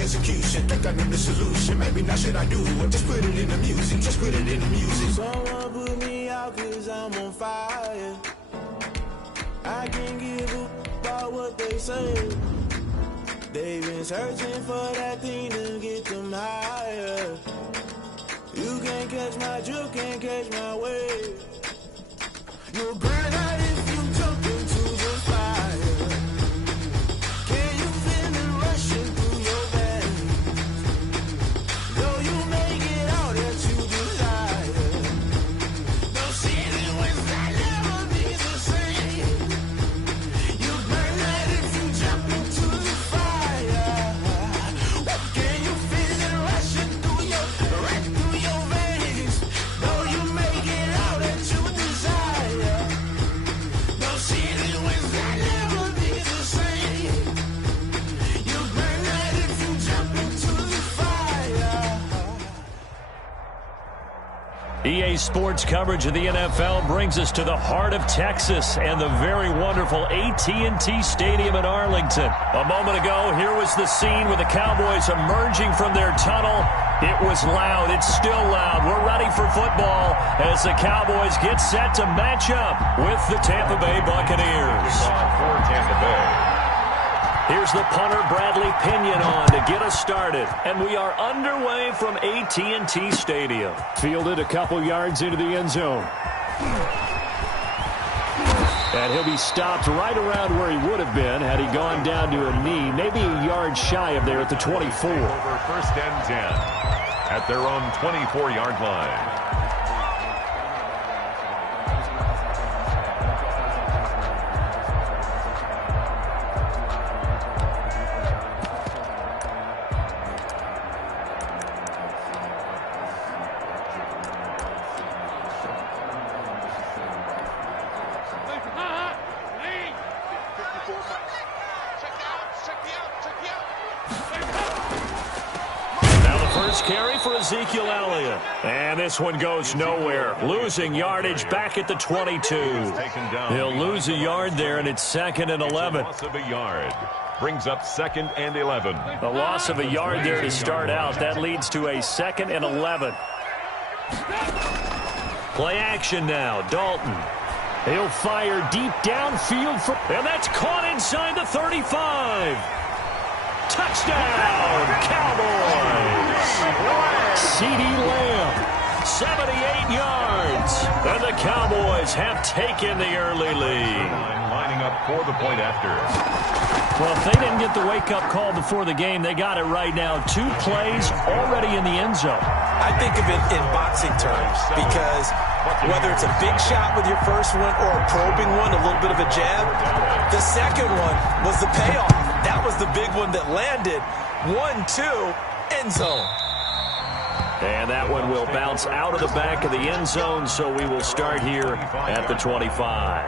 execution. Think I know the solution. Maybe now should I do it? Just put it in the music. Just put it in the music. Someone put me out 'cause I'm on fire. I can't give a about what they say. They've been searching for that thing to get them higher. You can't catch my drift, can't catch my wave. You'll burn out if you jump into the fire. Can you feel it rushing through your veins? Though you may get out that you desire. No season wins that never be the same. You burn out if you jump into the fire. Can you feel it rushing through your veins? Though you may get out that you desire. No season wins that never be the same. You burn out if you jump into the fire. EA Sports coverage of the NFL brings us to the heart of Texas and the very wonderful AT&T Stadium in Arlington. A moment ago, here was the scene with the Cowboys emerging from their tunnel. It was loud. It's still loud. We're ready for football as the Cowboys get set to match up with the Tampa Bay Buccaneers. For Tampa Bay. Here's the punter, Bradley Pinion, on to get us started. And we are underway from AT&T Stadium. Fielded a couple yards into the end zone. And he'll be stopped right around where he would have been had he gone down to a knee, maybe a yard shy of there at the 24. Over 1st and 10 at their own 24-yard line. Carry for Ezekiel Elliott. And this one goes nowhere. Losing yardage back at the 22. He'll lose a yard there, and it's 2nd and 11. Loss of a yard brings up 2nd and 11. A loss of a yard there to start out. That leads to a 2nd and 11. Play action now. Dalton. He'll fire deep downfield, and that's caught inside the 35. Touchdown, Cowboys! CeeDee Lamb, 78 yards. And the Cowboys have taken the early lead. Lining up for the point after. Well, if they didn't get the wake-up call before the game, they got it right now. 2 plays already in the end zone. I think of it in boxing terms because whether it's a big shot with your first one or a probing one, a little bit of a jab, the second one was the payoff. That was the big one that landed. 1-2, end zone. And that one will bounce out of the back of the end zone, so we will start here at the 25.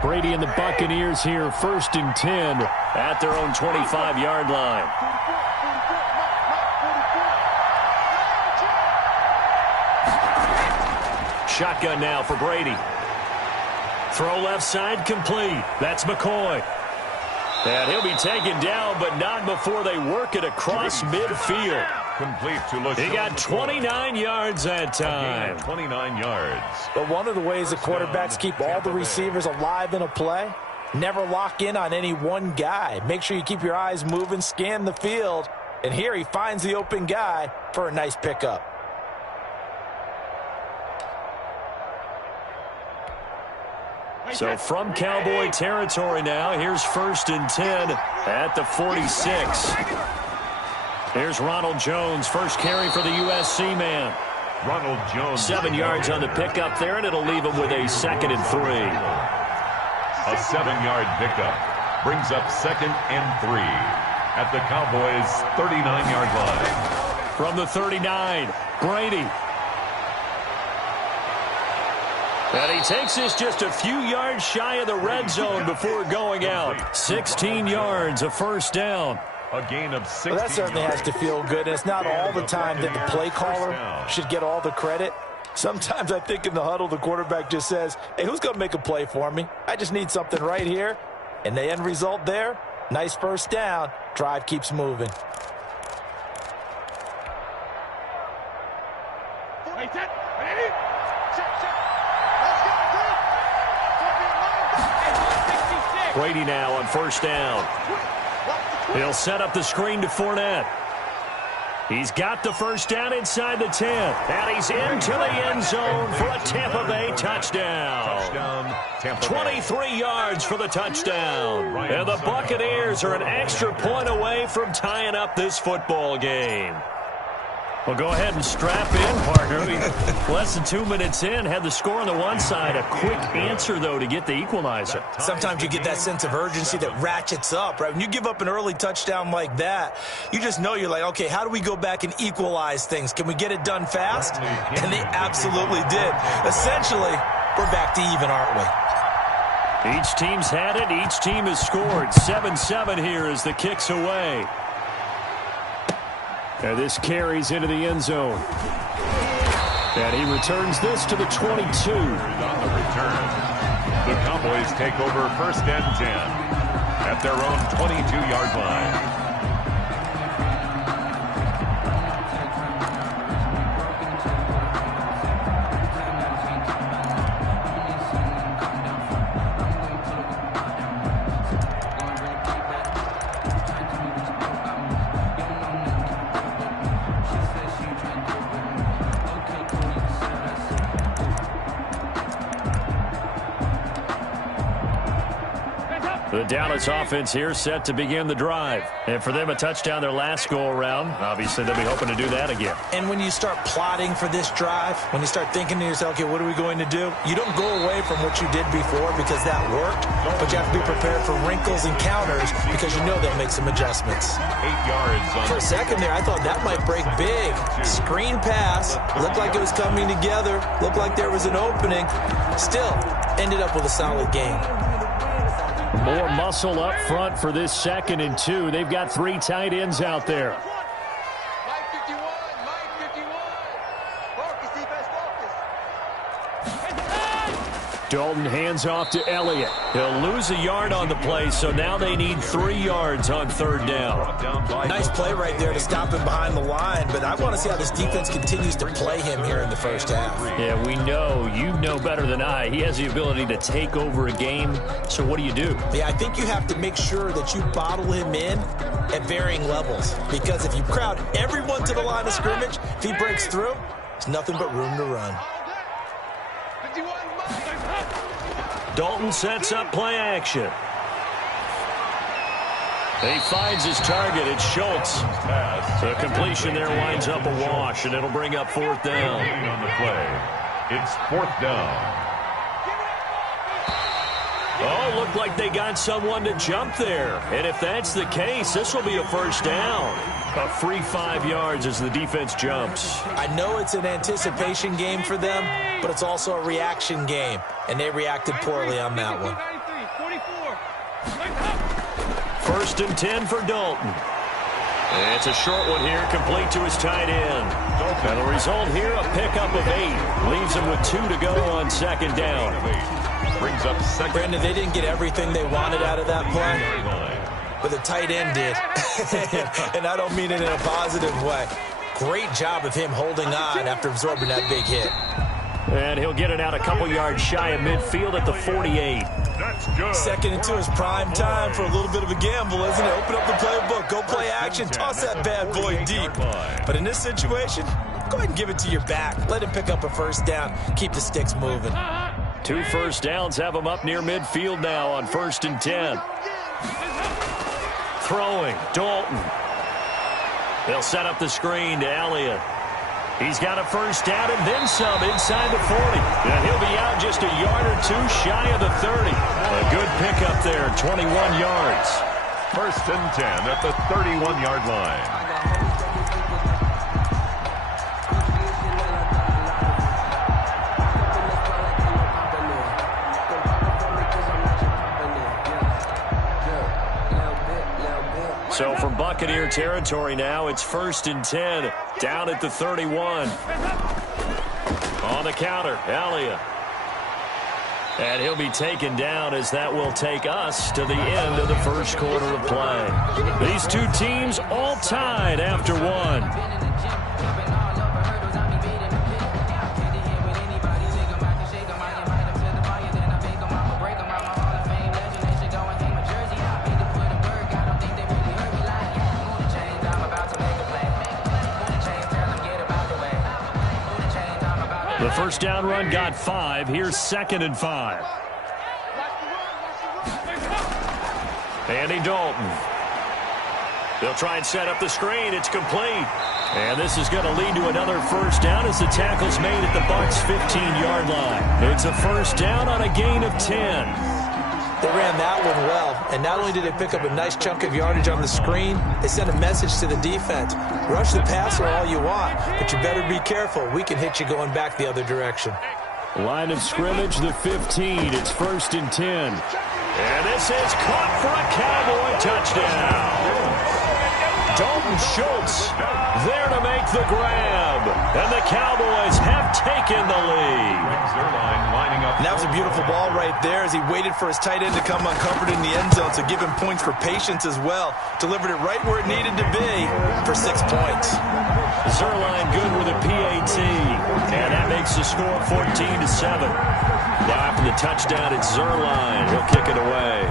Brady and the Buccaneers here, 1st and 10 at their own 25-yard line. Shotgun now for Brady. Throw left side complete. That's McCoy. And he'll be taken down, but not before they work it across midfield. Complete to LeSean. He got 29 yards that time. 29 yards. But one of the ways the quarterbacks keep all the receivers alive in a play, never lock in on any one guy. Make sure you keep your eyes moving, scan the field. And here he finds the open guy for a nice pickup. So from Cowboy territory now, here's 1st and 10 at the 46. Here's Ronald Jones, first carry for the USC man. Ronald Jones. 7 yards on the pickup there, and it'll leave him with a 2nd and 3. A 7-yard pickup brings up 2nd and 3 at the Cowboys' 39-yard line. From the 39, Brady. And he takes this just a few yards shy of the red zone before going out. 16 yards, a 1st down. A gain of 16 Well, that certainly has to feel good. And it's not all the time that the play caller should get all the credit. Sometimes I think in the huddle, the quarterback just says, hey, who's going to make a play for me? I just need something right here. And the end result there, nice first down. Drive keeps moving. Brady now on first down. He'll set up the screen to Fournette. He's got the first down inside the 10. And he's into the end zone for a Tampa Bay touchdown. 23 yards for the touchdown. And the Buccaneers are an extra point away from tying up this football game. Well, go ahead and strap in, partner. Less than 2 minutes in, had the score on the one side. A quick answer, though, to get the equalizer. Sometimes you get that sense of urgency that ratchets up, right? When you give up an early touchdown like that, you just know you're like, okay, how do we go back and equalize things? Can we get it done fast? And they absolutely did. Essentially, we're back to even, aren't we? Each team's had it. Each team has scored. 7-7 here as the kick's away. And this carries into the end zone. And he returns this to the 22. On the return, the Cowboys take over first and 10 at their own 22-yard line. The Dallas offense here set to begin the drive. And for them, a touchdown their last go-around. Obviously, they'll be hoping to do that again. And when you start plotting for this drive, when you start thinking to yourself, okay, what are we going to do? You don't go away from what you did before because that worked, but you have to be prepared for wrinkles and counters because you know they'll make some adjustments. 8 yards. For a second there, I thought that might break big. Screen pass. Looked like it was coming together. Looked like there was an opening. Still, ended up with a solid game. More muscle up front for this 2nd and 2. They've got 3 tight ends out there. Mike 51, Mike 51. Focus, defense, focus. Dalton hands off to Elliott. He'll lose a yard on the play, so now they need 3 yards on 3rd down. Nice play right there to stop him behind the line, but I want to see how this defense continues to play him here in the first half. Yeah, we know. You know better than I. He has the ability to take over a game, so what do you do? Yeah, I think you have to make sure that you bottle him in at varying levels, because if you crowd everyone to the line of scrimmage, if he breaks through, there's nothing but room to run. 51, Dalton sets up play action. He finds his target. It's Schultz. The completion there winds up a wash, and it'll bring up 4th down. On the play, it's 4th down. Oh, looked like they got someone to jump there. And if that's the case, this will be a first down. A free 5 yards as the defense jumps. I know it's an anticipation game for them, but it's also a reaction game, and they reacted poorly on that one. 1st and 10 for Dalton. And it's a short one here, complete to his tight end. And the result here, a pickup of 8. Leaves him with 2 to go on 2nd down. Brings up 2nd. Brandon, they didn't get everything they wanted out of that play, but the tight end did. And I don't mean it in a positive way. Great job of him holding on after absorbing that big hit. And he'll get it out a couple yards shy of midfield at the 48. That's good. 2nd and 2 is prime time for a little bit of a gamble, isn't it? Open up the playbook, go play action, toss that bad boy deep. But in this situation, go ahead and give it to your back. Let him pick up a first down. Keep the sticks moving. 2 first downs have him up near midfield now on 1st and 10. Throwing, Dalton. They'll set up the screen to Elliott. He's got a first down and then some inside the 40. And he'll be out just a yard or 2 shy of the 30. A good pickup there, 21 yards. 1st and 10 at the 31-yard line. So from Buccaneer territory now, it's 1st and 10, down at the 31. On the counter, Elliott. And he'll be taken down as that will take us to the end of the first quarter of play. These two teams all tied after one. The first down run got 5. Here's 2nd and 5. Andy Dalton. They'll try and set up the screen. It's complete. And this is going to lead to another first down as the tackle's made at the Bucs' 15-yard line. It's a first down on a gain of 10. They ran that one well, and not only did they pick up a nice chunk of yardage on the screen, they sent a message to the defense. Rush the passer all you want, but you better be careful. We can hit you going back the other direction. Line of scrimmage, the 15. It's 1st and 10. And this is caught for a Cowboy touchdown. Dalton Schultz there to make the grab. And the Cowboys have taken the lead. And that was a beautiful ball right there as he waited for his tight end to come uncovered in the end zone, so give him points for patience as well. Delivered it right where it needed to be for 6 points. Zerline good with a PAT. And that makes the score 14-7. Now after the touchdown, it's Zerline. He'll kick it away.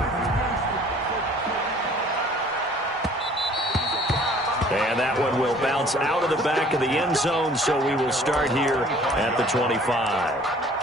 And that one will bounce out of the back of the end zone, so we will start here at the 25.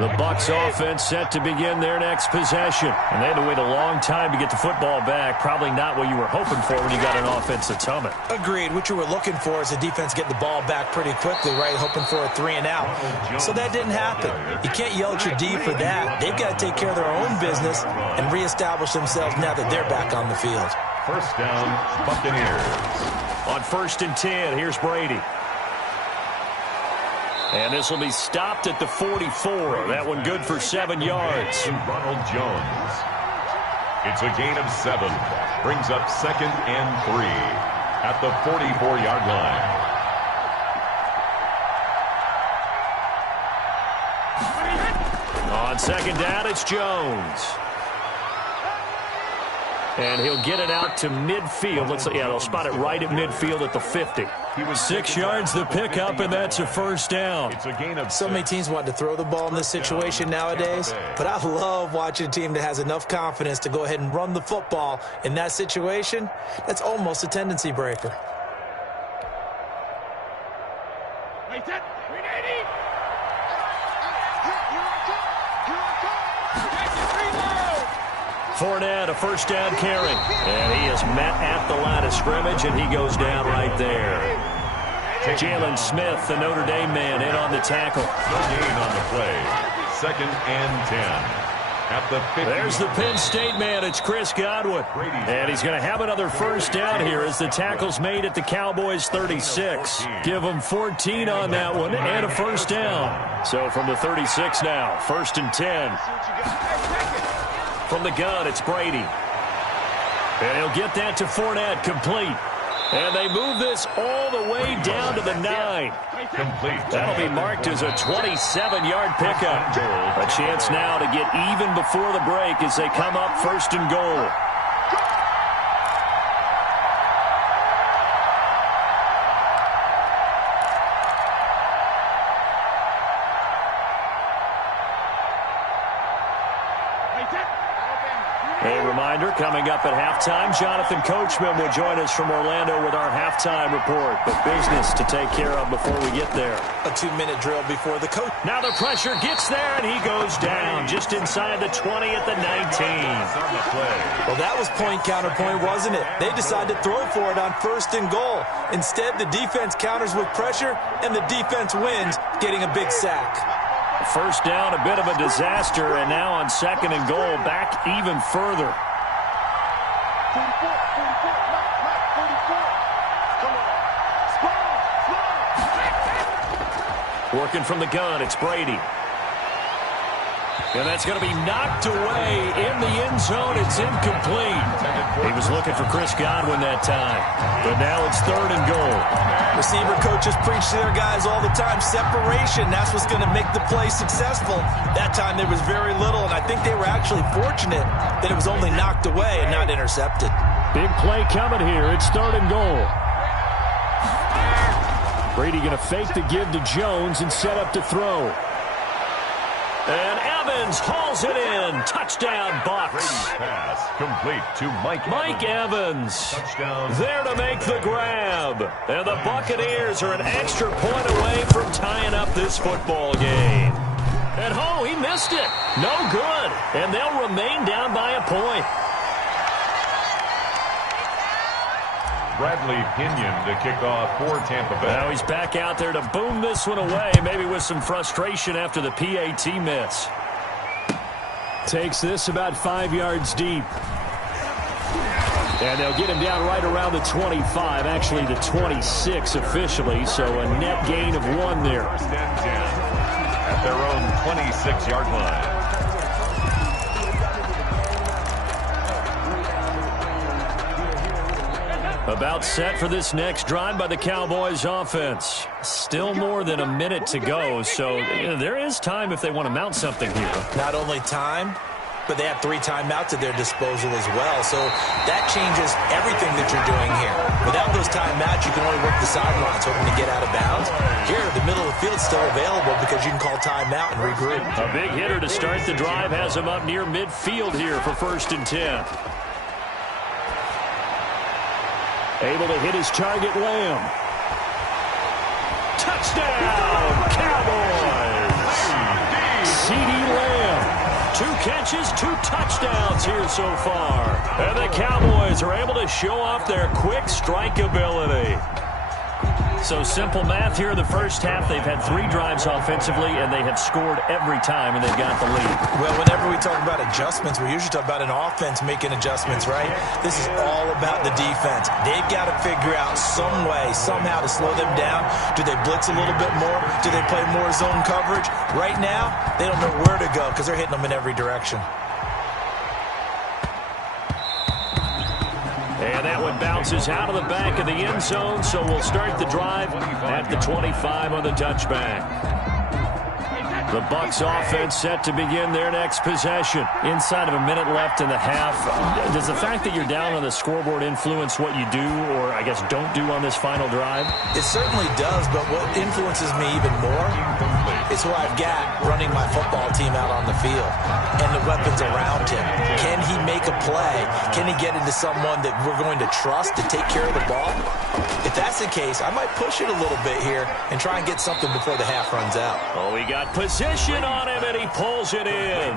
The Bucs offense set to begin their next possession. And they had to wait a long time to get the football back. Probably not what you were hoping for when you got an offense that's humming. Agreed. What you were looking for is the defense getting the ball back pretty quickly, right? Hoping for a 3 and out. So that didn't happen. You can't yell at your D for that. They've got to take care of their own business and reestablish themselves now that they're back on the field. First down, Buccaneers. On 1st and 10, here's Brady. And this will be stopped at the 44. That one good for 7 yards. Ronald Jones. It's a gain of 7. Brings up 2nd and 3 at the 44-yard line. On 2nd down, it's Jones. And he'll get it out to midfield. Looks like, yeah, they'll spot it right at midfield at the 50. 6 yards the pickup, and that's a first down. It's a gain of so many teams want to throw the ball in this situation nowadays, but I love watching a team that has enough confidence to go ahead and run the football. In that situation, that's almost a tendency breaker. Fournette, a first down carry. And he is met at the line of scrimmage, and he goes down right there. Jalen Smith, the Notre Dame man, in on the tackle. No gain on the play. 2nd and 10 at the 50. There's the Penn State man. It's Chris Godwin. And he's going to have another first down here as the tackle's made at the Cowboys' 36. Give them 14 on that one and a first down. So from the 36 now, 1st and 10. From the gun, it's Brady. And he'll get that to Fournette, complete. And they move this all the way down to the 9. Complete. That'll be marked as a 27-yard pickup. A chance now to get even before the break as they come up 1st and goal. Coming up at halftime, Jonathan Coachman will join us from Orlando with our halftime report. But business to take care of before we get there. A 2-minute drill before the coach. Now the pressure gets there, and he goes down just inside the 20 at the 19. Well, that was point counterpoint, wasn't it? They decided to throw for it on 1st and goal. Instead, the defense counters with pressure, and the defense wins, getting a big sack. First down, a bit of a disaster, and now on 2nd and goal, back even further. 44, Mike 44. Come on. Working from the gun, it's Brady. And that's going to be knocked away in the end zone. It's incomplete. He was looking for Chris Godwin that time. But now it's 3rd and goal. Receiver coaches preach to their guys all the time. Separation, that's what's going to make the play successful. That time there was very little, and I think they were actually fortunate that it was only knocked away and not intercepted. Big play coming here. It's 3rd and goal. Brady going to fake the give to Jones and set up to throw. And Evans hauls it in. Touchdown, Bucs. Pass complete to Mike Evans. Touchdown. There to make the grab. And the Buccaneers are an extra point away from tying up this football game. And he missed it. No good. And they'll remain down by a point. Bradley Pinion to kick off for Tampa Bay. Now he's back out there to boom this one away, maybe with some frustration after the PAT miss. Takes this about 5 yards deep. And they'll get him down right around the 25, actually the 26 officially, so a net gain of 1 there. First and 10 at their own 26-yard line. About set for this next drive by the Cowboys offense. Still more than a minute to go, so there is time if they want to mount something here. Not only time, but they have 3 timeouts at their disposal as well. So that changes everything that you're doing here. Without those timeouts, you can only work the sidelines, hoping to get out of bounds. Here, the middle of the field is still available because you can call timeout and regroup. A big hitter to start the drive has him up near midfield here for 1st and 10. Able to hit his target, Lamb. Touchdown, Cowboys! CeeDee Lamb. 2 catches, 2 touchdowns here so far. And the Cowboys are able to show off their quick strike ability. So simple math here in the first half. They've had 3 drives offensively, and they have scored every time, and they've got the lead. Well, whenever we talk about adjustments, we usually talk about an offense making adjustments, right? This is all about the defense. They've got to figure out some way, somehow to slow them down. Do they blitz a little bit more? Do they play more zone coverage? Right now, they don't know where to go because they're hitting them in every direction. And that one bounces out of the back of the end zone, so we'll start the drive at the 25 on the touchback. The Bucs offense set to begin their next possession. Inside of a minute left in the half, does the fact that you're down on the scoreboard influence what you do, or I guess don't do on this final drive? It certainly does, but what influences me even more is who I've got running my football team out on the field and the weapons around him. Can he make a play? Can he get into someone that we're going to trust to take care of the ball? If that's the case, I might push it a little bit here and try and get something before the half runs out. Oh, we got position on him, and he pulls it in.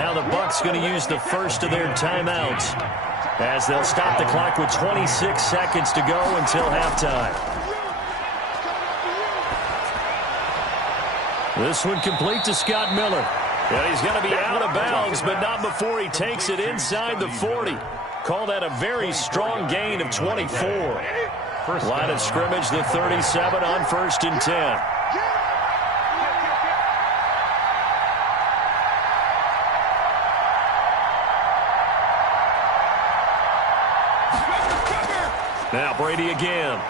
Now the Bucs going to use the first of their timeouts as they'll stop the clock with 26 seconds to go until halftime. This one complete to Scott Miller. And he's going to be out of bounds, but not before he takes it inside the 40. Call that a very strong gain of 24. Line of scrimmage, the 37 on 1st and 10. Now Brady again.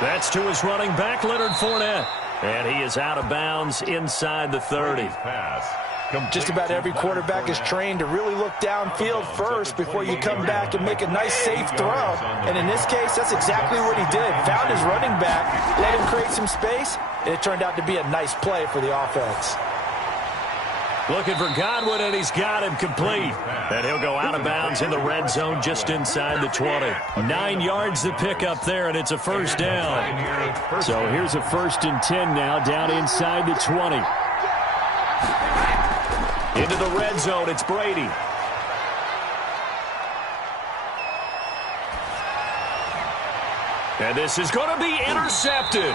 That's to his running back, Leonard Fournette. And he is out of bounds inside the 30. Just about every quarterback is trained to really look downfield first before you come back and make a nice, safe throw. And in this case, that's exactly what he did. Found his running back, let him create some space, and it turned out to be a nice play for the offense. Looking for Godwin, and he's got him complete. And he'll go out of bounds in the red zone just inside the 20. 9 yards to pick up there, and it's a first down. So here's a 1st and 10 now, down inside the 20. Into the red zone, it's Brady. And this is going to be intercepted.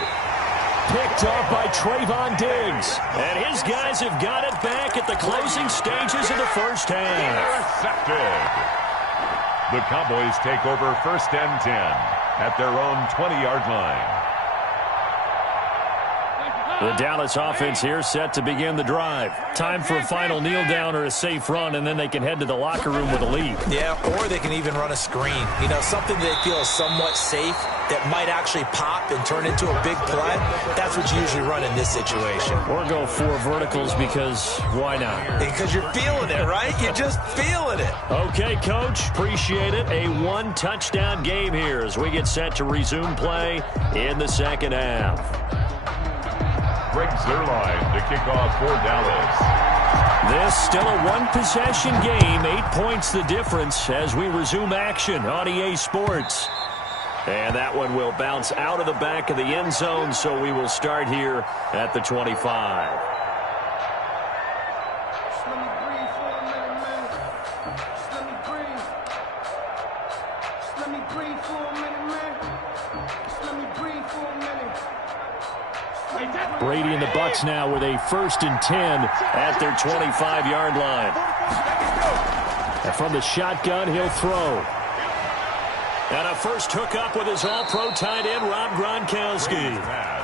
Picked off by Trayvon Diggs. And his guys have got it back at the closing stages of the first half. Intercepted. The Cowboys take over 1st and 10 at their own 20-yard line. The Dallas offense here set to begin the drive. Time for a final kneel down or a safe run, and then they can head to the locker room with a lead. Yeah, or they can even run a screen. You know, something they feel is somewhat safe that might actually pop and turn into a big play. That's what you usually run in this situation. Or go 4 verticals because why not? Because you're feeling it, right? You're just feeling it. Okay, Coach. Appreciate it. A 1-touchdown game here as we get set to resume play in the second half. Greg Zuerlein to kick off for Dallas. This still a 1-possession game. 8 points the difference as we resume action on EA Sports. And that one will bounce out of the back of the end zone, so we will start here at the 25. Brady and the Bucs now with a 1st and 10 at their 25-yard line. And from the shotgun, he'll throw. And a first hookup with his all-pro tight end, Rob Gronkowski.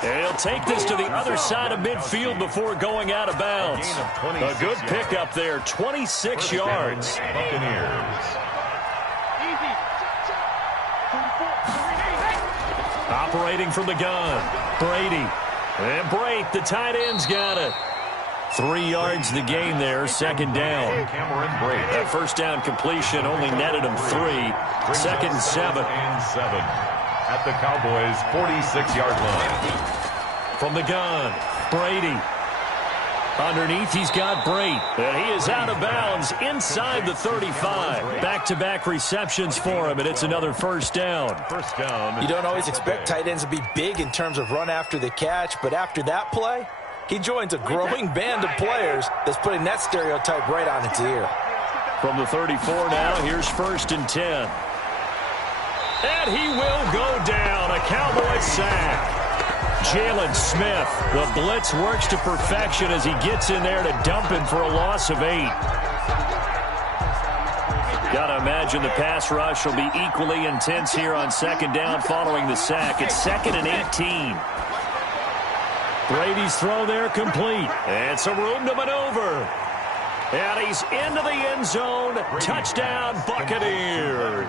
And he'll take this to the other side of midfield before going out of bounds. A good pickup there, 26 yards. Buccaneers. Operating from the gun, Brady. And Brate, the tight end's got it. 3 yards the gain there, 2nd down. Cameron Brate. That first down completion only netted him 3. 2nd and 7. At the Cowboys' 46-yard line. From the gun, Brady. Underneath, he's got Brate. And he is out of bounds inside the 35. Back-to-back receptions for him, and it's another first down. First down. You don't always expect tight ends to be big in terms of run after the catch, but after that play, he joins a growing band of players that's putting that stereotype right on its ear. From the 34 now, here's 1st and 10. And he will go down. A Cowboy sack. Jalen Smith, the blitz works to perfection as he gets in there to dump him for a loss of 8. Got to imagine the pass rush will be equally intense here on 2nd down following the sack. It's 2nd and 18. Brady's throw there complete. And some room to maneuver. And he's into the end zone. Touchdown, Buccaneers.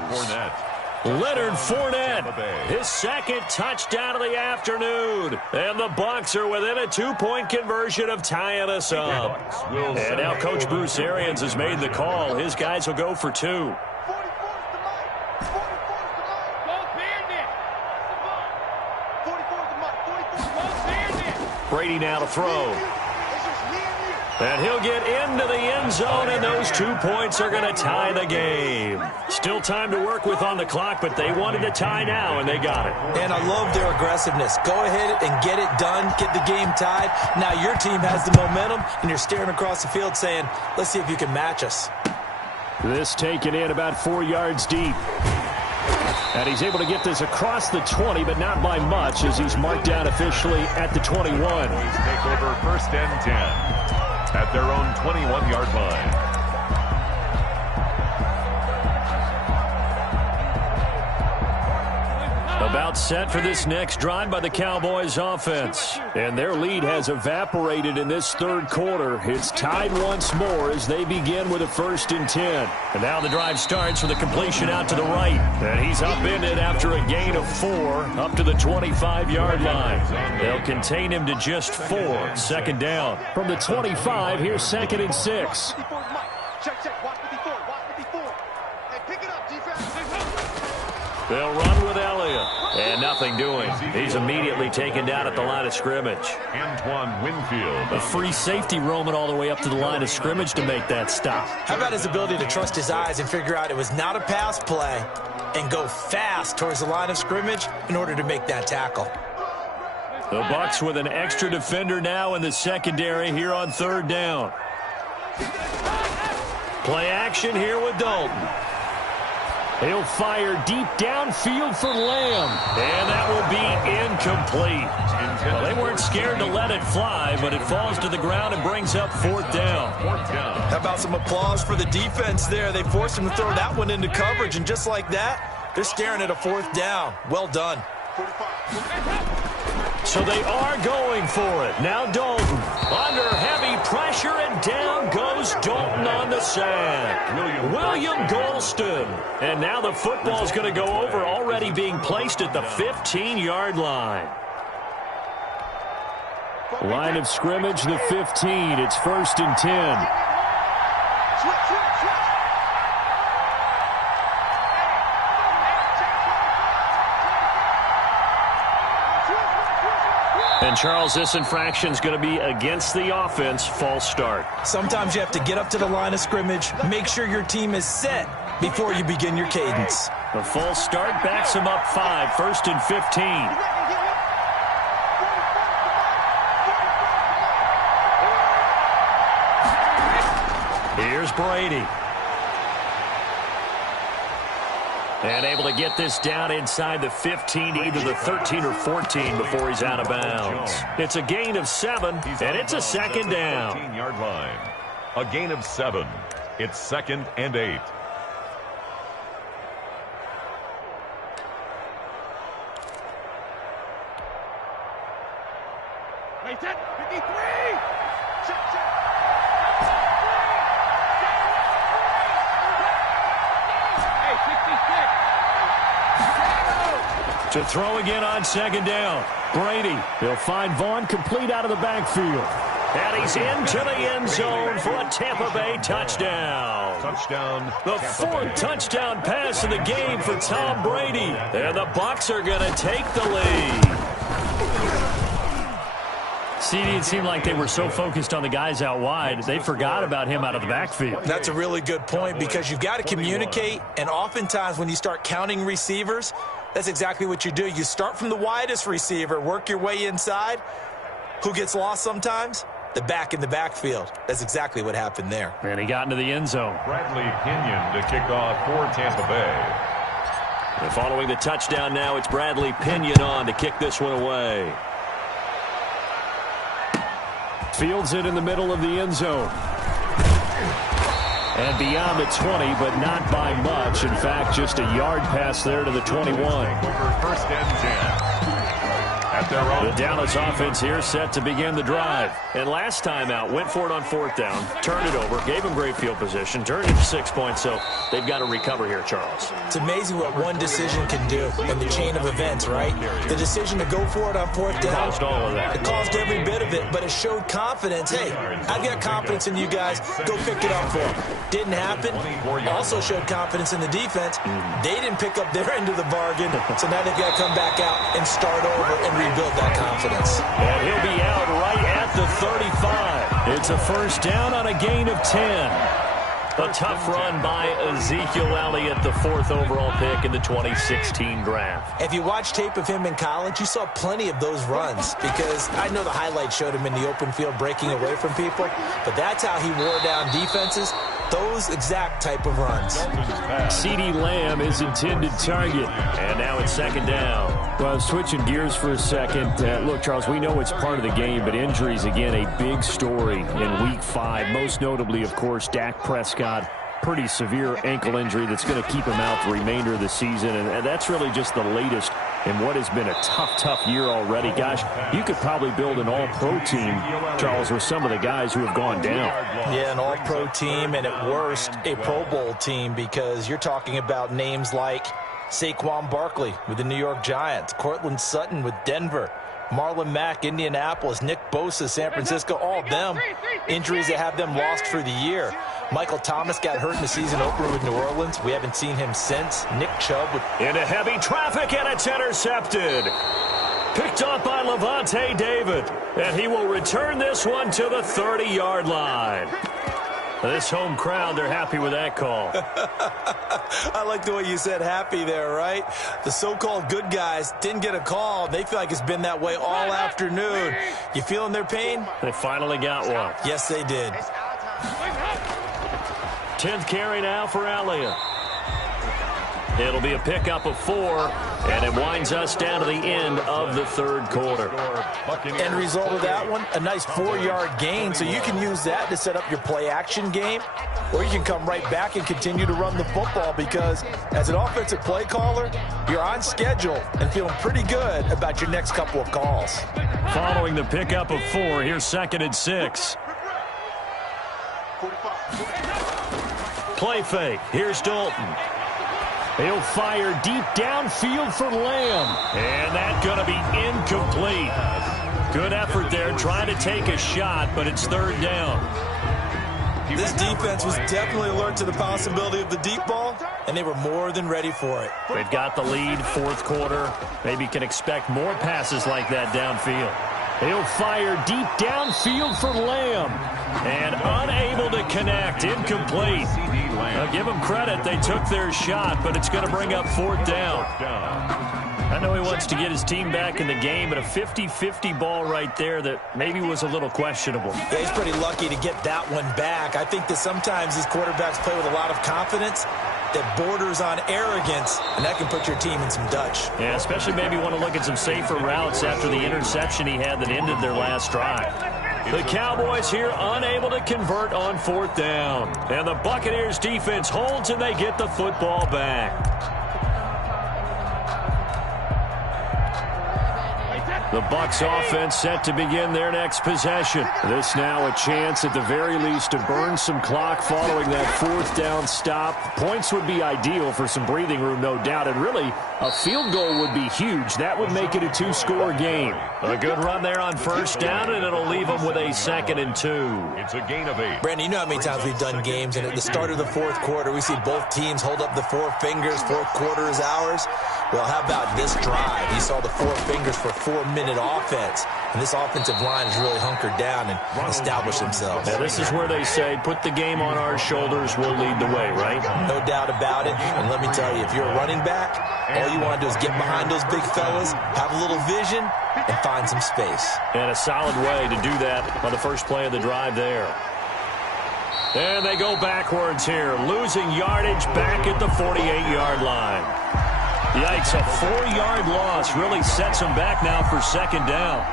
Leonard Fournette, his 2nd touchdown of the afternoon. And the Bucs are within a 2-point conversion of tying us up. And now Coach Bruce Arians has made the call. His guys will go for 2. Brady now to throw. And he'll get into the end zone, and those 2 points are going to tie the game. Still time to work with on the clock, but they wanted to tie now, and they got it. And I love their aggressiveness. Go ahead and get it done, get the game tied. Now your team has the momentum, and you're staring across the field saying, let's see if you can match us. This taken in about 4 yards deep. And he's able to get this across the 20, but not by much, as he's marked down officially at the 21. Take over 1st and 10. At their own 21-yard line. About set for this next drive by the Cowboys offense. And their lead has evaporated in this 3rd quarter. It's tied once more as they begin with a 1st and 10. And now the drive starts with a completion out to the right. And he's upended after a gain of 4 up to the 25-yard line. They'll contain him to just 4. 2nd down. From the 25, here's 2nd and 6. Check, check. Watch the before. Watch the before. Hey, pick it up, defense. They'll run with Elliott. And nothing doing. He's immediately taken down at the line of scrimmage. Antoine Winfield. A free safety roaming all the way up to the line of scrimmage to make that stop. How about his ability to trust his eyes and figure out it was not a pass play and go fast towards the line of scrimmage in order to make that tackle. The Bucs with an extra defender now in the secondary here on 3rd down. Play action here with Dalton. He'll fire deep downfield for Lamb. And that will be incomplete. Well, they weren't scared to let it fly, but it falls to the ground and brings up 4th down. How about some applause for the defense there? They forced him to throw that one into coverage, and just like that, they're staring at a 4th down. Well done. So they are going for it. Now Dalton under heavy pressure, and down goes Dalton on the sack. William Golston. And now the football's going to go over, already being placed at the 15-yard line. Line of scrimmage, the 15. It's 1st and 10. And, Charles, this infraction's going to be against the offense. False start. Sometimes you have to get up to the line of scrimmage, make sure your team is set before you begin your cadence. The false start backs him up 5, 1st and 15. Here's Brady. And able to get this down inside the 15, either the 13 or 14 before he's out of bounds. It's a gain of 7, and it's a 2nd down. 15-yard line. A gain of 7. It's 2nd and 8. Hey, 10, 53! Check. To throw again on 2nd down. Brady. He'll find Vaughn complete out of the backfield. And he's into the end zone for a Tampa Bay touchdown. Touchdown. The 4th touchdown pass of the game for Tom Brady. And the Bucs are going to take the lead. CD, it seemed like they were so focused on the guys out wide, they forgot about him out of the backfield. That's a really good point, because you've got to communicate, and oftentimes when you start counting receivers, that's exactly what you do. You start from the widest receiver, work your way inside. Who gets lost sometimes? The back in the backfield. That's exactly what happened there. And he got into the end zone. Bradley Pinion to kick off for Tampa Bay. And following the touchdown now, it's Bradley Pinion on to kick this one away. Fields it in the middle of the end zone. And beyond the 20, but not by much. In fact, just a yard pass there to the 21. First and 10. At their own. The Dallas offense here set to begin the drive. And last time out, went for it on 4th down, turned it over, gave them great field position, turned it to 6 points, so they've got to recover here, Charles. It's amazing what one decision can do in the chain of events, right? The decision to go for it on 4th down. Caused all of that. It caused every bit of it, but it showed confidence. Hey, I've got confidence in you guys. Go pick it up for them. Didn't happen. Also showed confidence in the defense. They didn't pick up their end of the bargain, so now they've got to come back out and start over and rebuild that confidence. And he'll be out right at the 35. It's a 1st down on a gain of 10. A tough run by Ezekiel Elliott, the 4th overall pick in the 2016 draft. If you watch tape of him in college, you saw plenty of those runs, because I know the highlights showed him in the open field breaking away from people, but that's how he wore down defenses, those exact type of runs. CeeDee Lamb is intended target, and now it's 2nd down. Well, switching gears for a second. Look, Charles, we know it's part of the game, but injuries, again, a big story in Week 5. Most notably, of course, Dak Prescott. Pretty severe ankle injury that's going to keep him out the remainder of the season, and that's really just the latest in what has been a tough year already. Gosh, you could probably build an all-pro team, Charles, with some of the guys who have gone down. Yeah, an all-pro team, and at worst, a Pro Bowl team, because you're talking about names like Saquon Barkley with the New York Giants, Cortland Sutton with Denver, Marlon Mack, Indianapolis, Nick Bosa, San Francisco, all of them injuries that have them lost for the year. Michael Thomas got hurt in the season opener with New Orleans. We haven't seen him since. Nick Chubb into heavy traffic, and it's intercepted. Picked off by Levante David, and he will return this one to the 30-yard line. This home crowd, they're happy with that call. I like the way you said happy there, right? The so-called good guys didn't get a call. They feel like it's been that way all afternoon. You feeling their pain? They finally got one. Yes, they did. 10th carry now for Elliott. It'll be a pickup of 4, and it winds us down to the end of the third quarter. End result of that one, a nice 4-yard gain, so you can use that to set up your play-action game, or you can come right back and continue to run the football because as an offensive play caller, you're on schedule and feeling pretty good about your next couple of calls. Following the pickup of 4, here's 2nd and 6. Play fake. Here's Dalton. He'll fire deep downfield for Lamb. And that's going to be incomplete. Good effort there trying to take a shot, but it's 3rd down. This defense was definitely alert to the possibility of the deep ball, and they were more than ready for it. They've got the lead, 4th quarter. Maybe can expect more passes like that downfield. He'll fire deep downfield for Lamb. And unable to connect. Incomplete. Now give them credit. They took their shot, but it's going to bring up 4th down. I know he wants to get his team back in the game, but a 50-50 ball right there that maybe was a little questionable. Yeah, he's pretty lucky to get that one back. I think that sometimes these quarterbacks play with a lot of confidence that borders on arrogance, and that can put your team in some Dutch. Yeah, especially maybe want to look at some safer routes after the interception he had that ended their last drive. The Cowboys here unable to convert on 4th down. And the Buccaneers defense holds and they get the football back. The Bucs offense set to begin their next possession. This now a chance at the very least to burn some clock following that 4th down stop. Points would be ideal for some breathing room, no doubt. And really, a field goal would be huge. That would make it a 2-score game. A good run there on 1st down, and it'll leave them with a 2nd and 2. It's a gain of 8. Brandon, you know how many times we've done games, and at the start of the 4th quarter, we see both teams hold up the 4 fingers, 4th quarter is ours. Well, how about this drive? You saw the 4 fingers for 4-minute offense, and this offensive line has really hunkered down and established themselves. Now, this is where they say, put the game on our shoulders, we'll lead the way, right? No doubt about it, and let me tell you, if you're a running back, all you want to do is get behind those big fellas, have a little vision, and find some space. And a solid way to do that on the first play of the drive there. And they go backwards here, losing yardage back at the 48-yard line. Yikes, a 4-yard loss really sets them back now for 2nd down.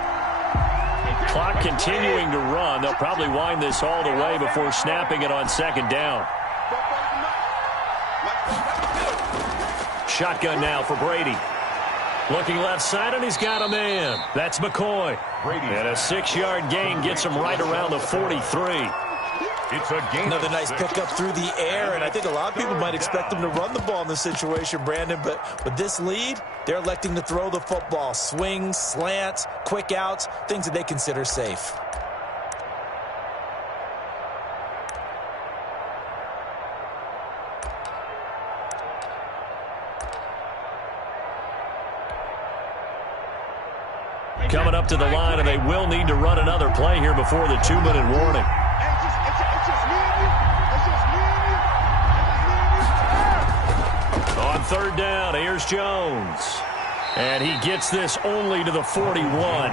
Clock continuing to run. They'll probably wind this all the way before snapping it on 2nd down. Shotgun now for Brady. Looking left side, and he's got a man. That's McCoy. And a 6-yard gain gets him right around the 43. It's a gain. Another nice pickup through the air, and I think a lot of people might expect them to run the ball in this situation, Brandon, but with this lead, they're electing to throw the football. Swings, slants, quick outs, things that they consider safe. Coming up to the line, and they will need to run another play here before the 2-minute warning. On 3rd down, here's Jones. And he gets this only to the 41.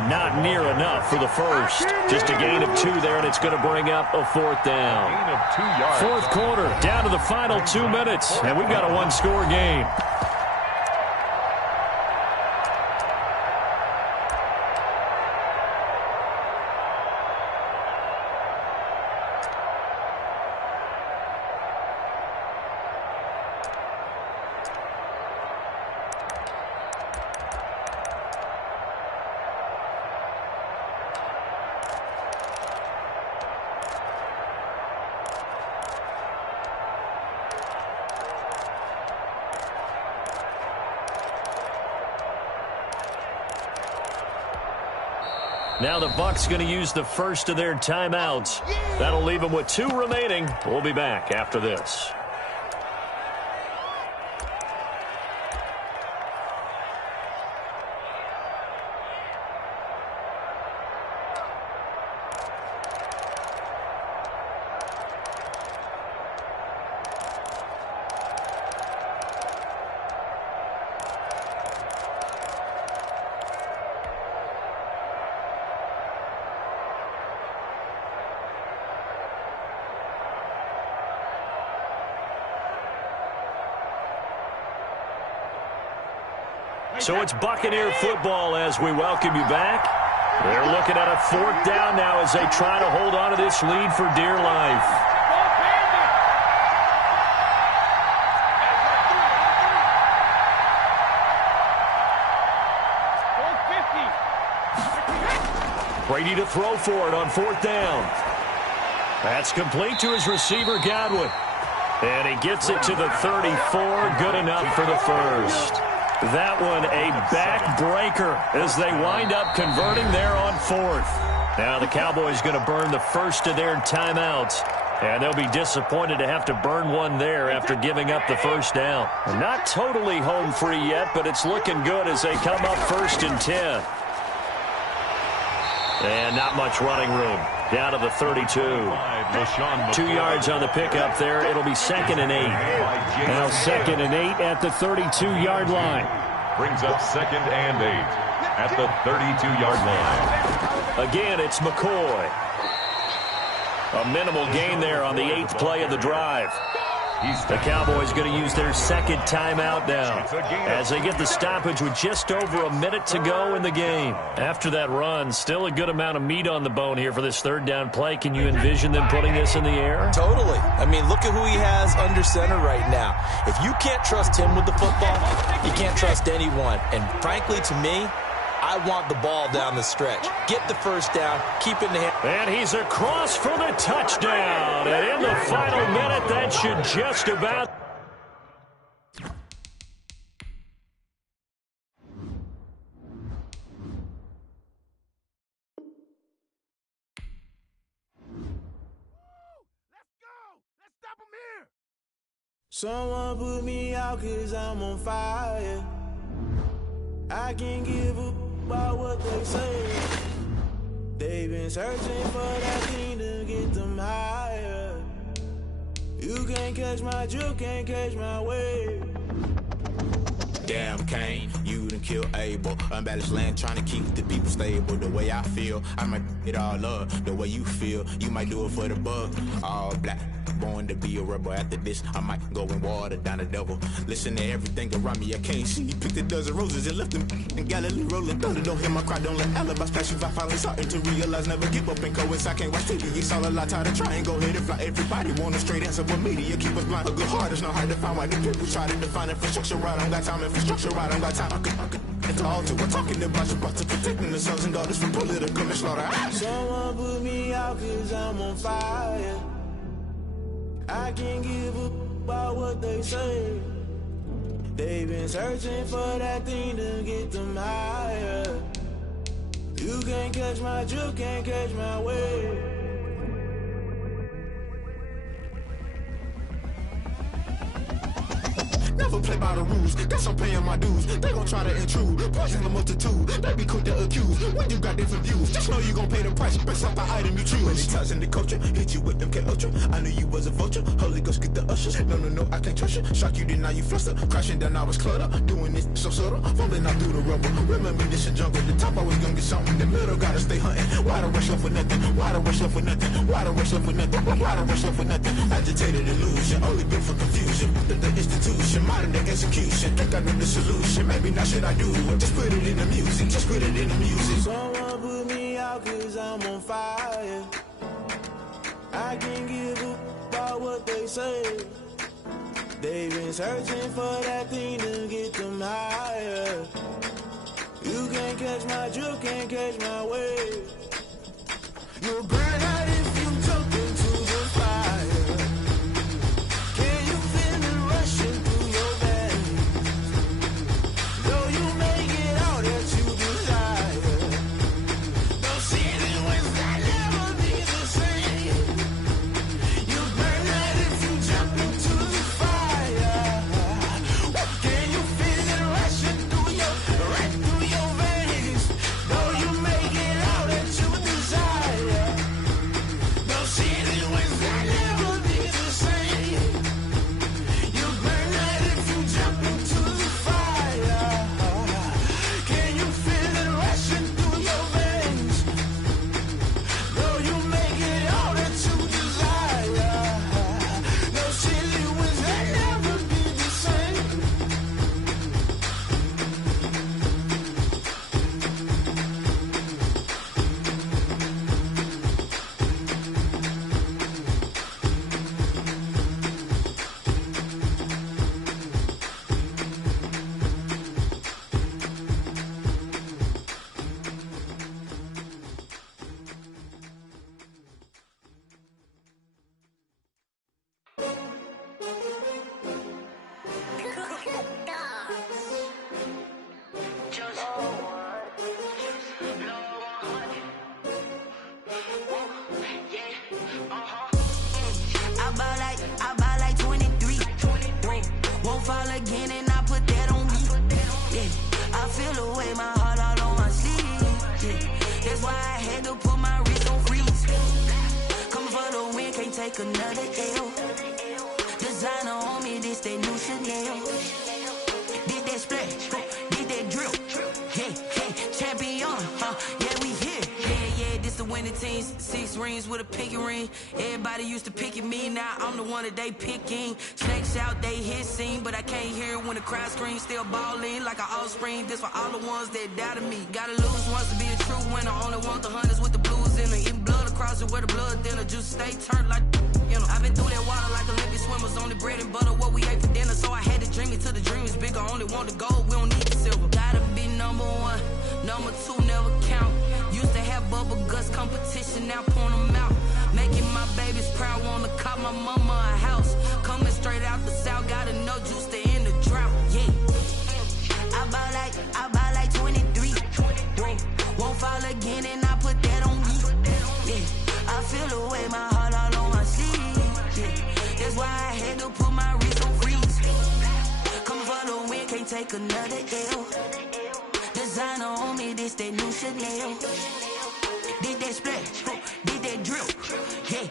Not near enough for the first. Just a gain of 2 there, and it's going to bring up a 4th down. Gain of 2 yards. 4th quarter, down to the final 2 minutes, and we've got a 1-score game. Now the Bucs going to use the first of their timeouts. That'll leave them with 2 remaining. We'll be back after this. So it's Buccaneer football as we welcome you back. They're looking at a 4th down now as they try to hold on to this lead for dear life. Brady to throw for it on 4th down. That's complete to his receiver, Godwin. And he gets it to the 34. Good enough for the first. That one a backbreaker as they wind up converting there on 4th. Now the Cowboys going to burn the first of their timeouts. And they'll be disappointed to have to burn one there after giving up the first down. Not totally home free yet, but it's looking good as they come up 1st and 10. And not much running room. Down to the 32. 2 yards on the pickup there. It'll be 2nd and 8. Now 2nd and 8 at the 32-yard line. Brings up 2nd and 8 at the 32-yard line. Again, it's McCoy. A minimal gain there on the 8th play of the drive. The Cowboys going to use their 2nd timeout now as they get the stoppage with just over a minute to go in the game. After that run, still a good amount of meat on the bone here for this 3rd down play. Can you envision them putting this in the air? Totally. I mean, look at who he has under center right now. If you can't trust him with the football, you can't trust anyone. And frankly, to me, I want the ball down the stretch. Get the first down, keep it in the hand. And he's across for the touchdown. And in the final minute, that should just about... Let's go! Let's stop him here! Someone put me out 'cause I'm on fire. I can't give up about what they say. They've been searching for that thing to get them higher. You can't catch my drift, can't catch my wave. Damn, Kane, you done kill Abel. Unbalanced land, trying to keep the people stable. The way I feel, I might it all up. The way you feel, you might do it for the buck. All black, born to be a rebel. After this, I might go and water down the devil. Listen to everything around me, I can't see. Picked a dozen roses and left them in Galilee rolling thunder. Don't hear my cry, don't let alibis pass you. I finally starting to realize, never give up and coincide. Can't watch TV, it's all a lot. Tired of trying, go ahead and fly. Everybody want a straight answer, but media keep us blind. A good heart is not hard to find. Why the people try to define infrastructure right? I don't got time, infrastructure right, I don't got time. I could it's all to we're talking about you, about to protecting the sons and daughters from political manslaughter. Someone put me out 'cause I'm on fire. I can't give up about what they say. They've been searching for that thing to get them higher. You can't catch my drift, can't catch my wave. Never play by the rules, guess I'm paying my dues. They gon' try to intrude, poison the multitude. They be quick to accuse, when you got different views. Just know you gon' pay the price, based off the item you choose. Many times in the culture, hit you with them K-Ultra. I knew you was a vulture, Holy Ghost get the ushers. No, I can't trust you. Shock you, then now you fluster. Crashing down, I was cluttered. Doing this so subtle, falling out through the rubble. Remember this a jungle, the top always gonna get something. The middle gotta stay hunting. Why the rush left for nothing? Why the rush left for nothing? Why the rush left for nothing? Why the rush left for nothing? Agitated illusion, only built for confusion. The institution, modern day execution. Think I know the solution. Maybe not should I do it? Just put it in the music. Just put it in the music. Someone put me out 'cause I'm on fire. I can't give up about what they say. They've been searching for that thing to get them higher. You can't catch my drift, can't catch my wave. You'll burn out if you jump into the fire. Can you feel it rushing through your veins? Though you make it all that you desire. Don't see take another L. Designer on me, this that new Chanel. Did that splash, did that drill. Yeah, champion, yeah, we here. Yeah, this the winning team. 6 rings with a pinky ring. Everybody used to pick at me, now I'm the one that they picking. Snakes out, they hit scene, but I can't hear it when the crowd screams. Still balling like an offspring. This for all the ones that doubted me. Gotta lose once to be a true winner. Only want the hunters with the blues in it. Eating blood across it where the blood thinner. Just stay turned like, you know. I've been through that water like Olympic swimmers. Only bread and butter, what we ate for dinner. So I had to dream it till the dream is bigger. Only want the gold, we don't need the silver. Gotta be number 1, number 2 never count. Used to have bubble guts competition, now point them out. Making my babies proud, wanna cop my mama a house. Coming straight out the south, gotta know juice to end the drought. Yeah, I buy like 23. Won't fall again, and I put that on me. Yeah, I feel the way, my heart all on my sleeve. Yeah, that's why I had to put my wrist on freeze. Come for the win, can't take another L. Designer on me, this that new Chanel. Did that splash, did that drill. Yeah,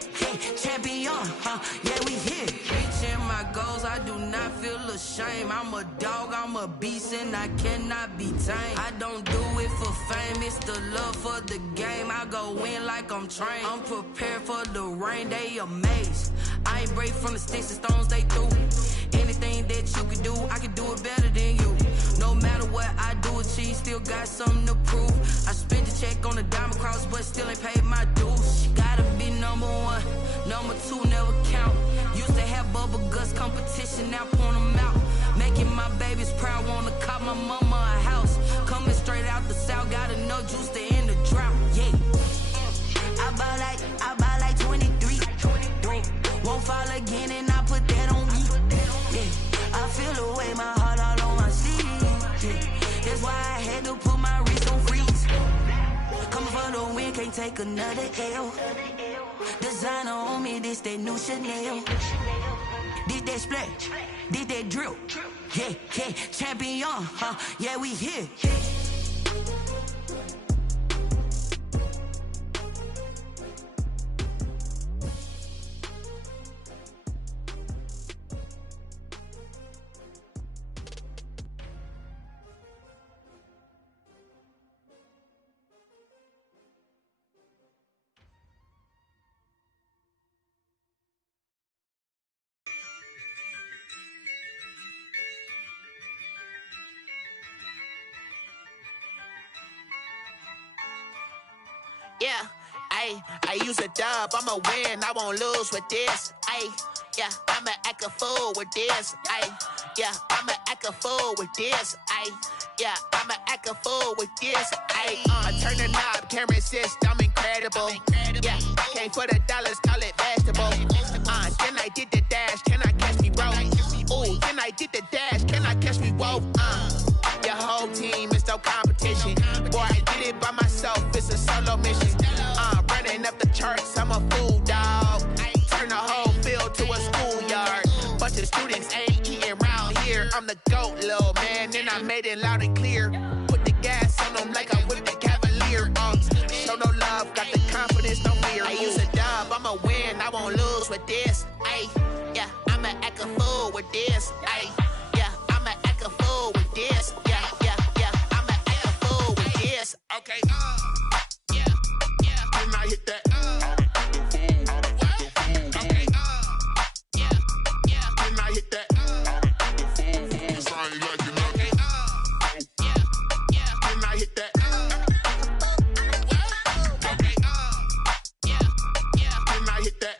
champion, yeah, we here. Reaching my goals, I do not feel ashamed. I'm a dog, I'm a beast, and I cannot be tamed. I don't do it for fame, it's the love for the game. I go in like I'm trained. I'm prepared for the rain, they amazed. I ain't break from the sticks and stones they threw. Anything that you can do, I can do it better than you. No matter what I do, achieve, still got something to prove. I spent the check on the diamond cross, but still ain't paid my dues. Gotta be number 1, number 2 never count. Used to have bubble guts competition, now point them out. Making my babies proud, wanna cop my mama a house. Coming straight out the south, gotta know juice to end the drought. Yeah, I buy like 23. Won't fall again, and I put that on me. Yeah, I feel the way, my heart all on my sleeve. Yeah, that's why I had to put my wrist on freeze. Coming for the win, can't take another L. Designer on me, this that new Chanel. Did that splash, did that drill. Yeah, champion, yeah, we here. Yeah, I use a dub, I'ma win, I won't lose with this. Yeah, I'ma act a fool with this. Yeah, I'ma act a fool with this. Yeah, I'ma act a fool with this. I turn the knob, camera assist, I'm incredible. Yeah, came for the dollars, call it vegetable. Then I did the dash, can I catch me, bro? Ooh, then I did the dash, can I catch me, whoa? Your whole team is no competition. Boy, I did it by myself, it's a solo mission. Running up the charts, I'm a fool, dog. Turn the whole field to a schoolyard. Bunch of students ain't eating round here. I'm the GOAT, little man, and I made it loud and clear. Put the gas on them like I whipped the Cavalier. Show no love, got the confidence, no fear. I use a dub, I'ma win, I won't lose with this. Yeah, I'ma act a fool with this. Yeah, I'ma act a fool with this. Yeah, I'ma act a fool with this. Okay, yeah, and I hit that. Okay, yeah, and I hit that. I ain't like it. Okay, yeah, and I hit that. Okay, yeah, and I hit that.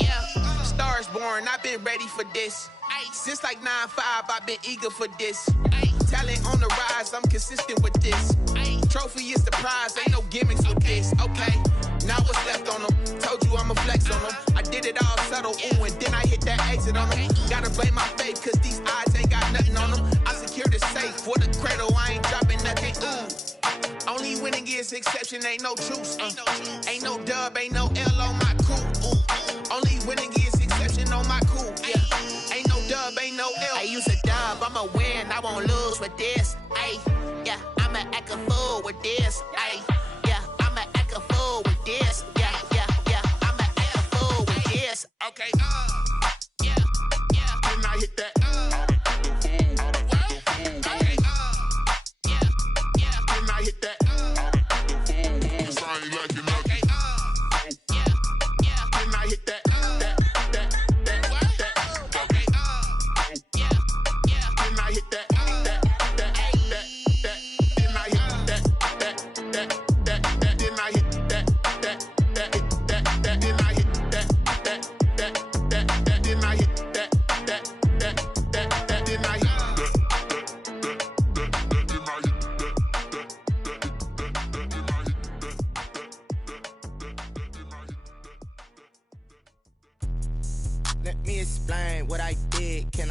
Yeah, stars born, I've been ready for this. Since like 9-5, I've been eager for this. Talent on the rise, I'm consistent with this. Trophy is the prize, ain't no gimmicks with this. Okay, now what's left on them? Told you I'ma flex on them. I did it all subtle, ooh, and then I hit that exit on them. Gotta blame my faith, cause these odds ain't got nothing on them. I secured the safe for the cradle, I ain't dropping nothing, ooh. Only winning is exception, ain't no truce. Ain't no dub, ain't no L on my crew. Ooh. Only winning is exception on my crew, yeah. Ain't no dub, ain't no L. I use a dub, I'ma win, I won't lose with this. Yeah, I'ma act a fool with this. Yeah, I'ma act a fool with this. Yeah,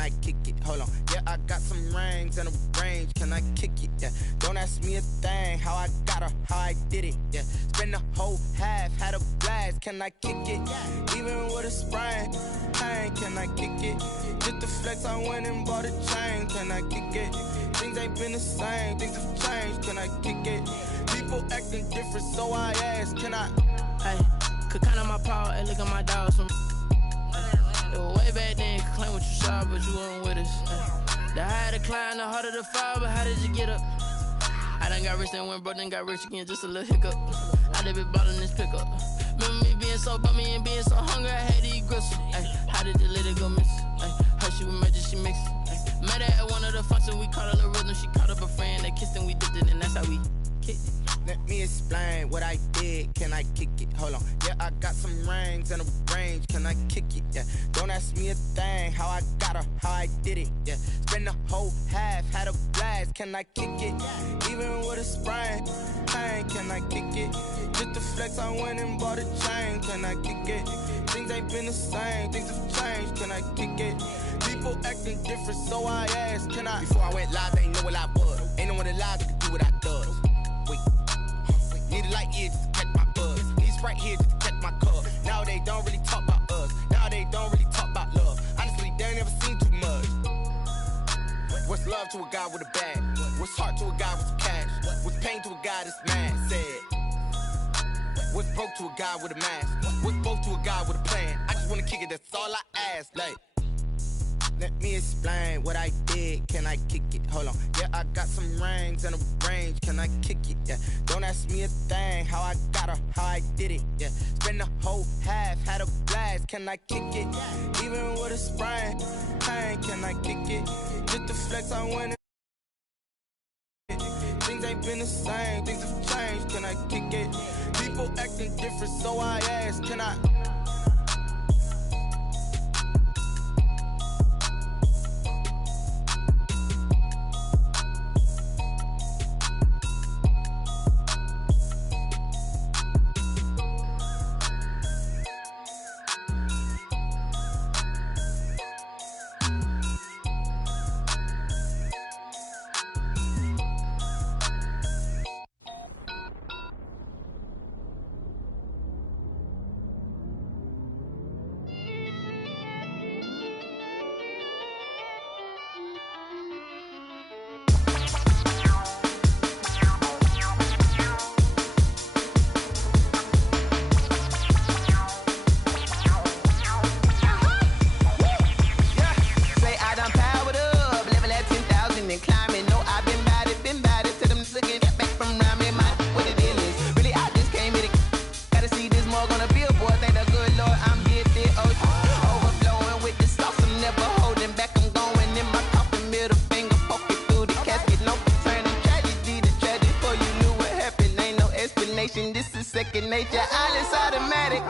I kick it? Hold on. Yeah, I got some rings and a range. Can I kick it? Yeah. Don't ask me a thing. How I got her, how I did it. Yeah. Spend the whole half, had a blast. Can I kick it? Even with a sprain, pain. Can I kick it? Just the flex, I went and bought a chain. Can I kick it? Things ain't been the same. Things have changed. Can I kick it? People acting different, so I ask. Can I? Hey, could count on my power. Hey, look at my dogs. Way back then, you could claim what you saw, but you weren't with us. The higher the climb, the harder the fall, but how did you get up? I done got rich, then went broke, then got rich again, just a little hiccup. I done been ballin' this pickup. Remember me being so bummy and being so hungry, I had to eat gristle. Ay, how did you let it go miss? Ay, her she was magic, she mixed. Met her at one of the functions, we caught a little rhythm, she caught up a friend, they kissed and we dipped it, and that's how we kicked it. Let me explain what I did. Can I kick it? Hold on. Yeah, I got some rings and a range. Can I kick it? Yeah. Don't ask me a thing. How I got her, how I did it. Yeah. Spend the whole half, had a blast. Can I kick it? Even with a sprain, pain. Can I kick it? Just the flex, I went and bought a chain. Can I kick it? Things ain't been the same. Things have changed. Can I kick it? People acting different, so I asked. Can I? Before I went live, they ain't know what I was. Ain't no one alive that could do what I does. Wait. Need a light year just to catch my buzz. Need Sprite here just to catch my cup. Now they don't really talk about us. Now they don't really talk about love. Honestly, they ain't never seen too much. What's love to a guy with a bag? What's heart to a guy with some cash? What's pain to a guy that's mad? Said. What's broke to a guy with a mask? What's both to a guy with a plan? I just wanna kick it, that's all I ask. Like, let me explain what I did. Can I kick it? Hold on. Yeah, I got some rings and a range. Can I kick it? Yeah. Don't ask me a thing. How I got her, how I did it. Yeah. Spend the whole half, had a blast. Can I kick it? Even with a sprain, pain. Can I kick it? Just the flex, I went and things ain't been the same. Things have changed. Can I kick it? People acting different, so I ask. Can I? Second nature, all is automatic.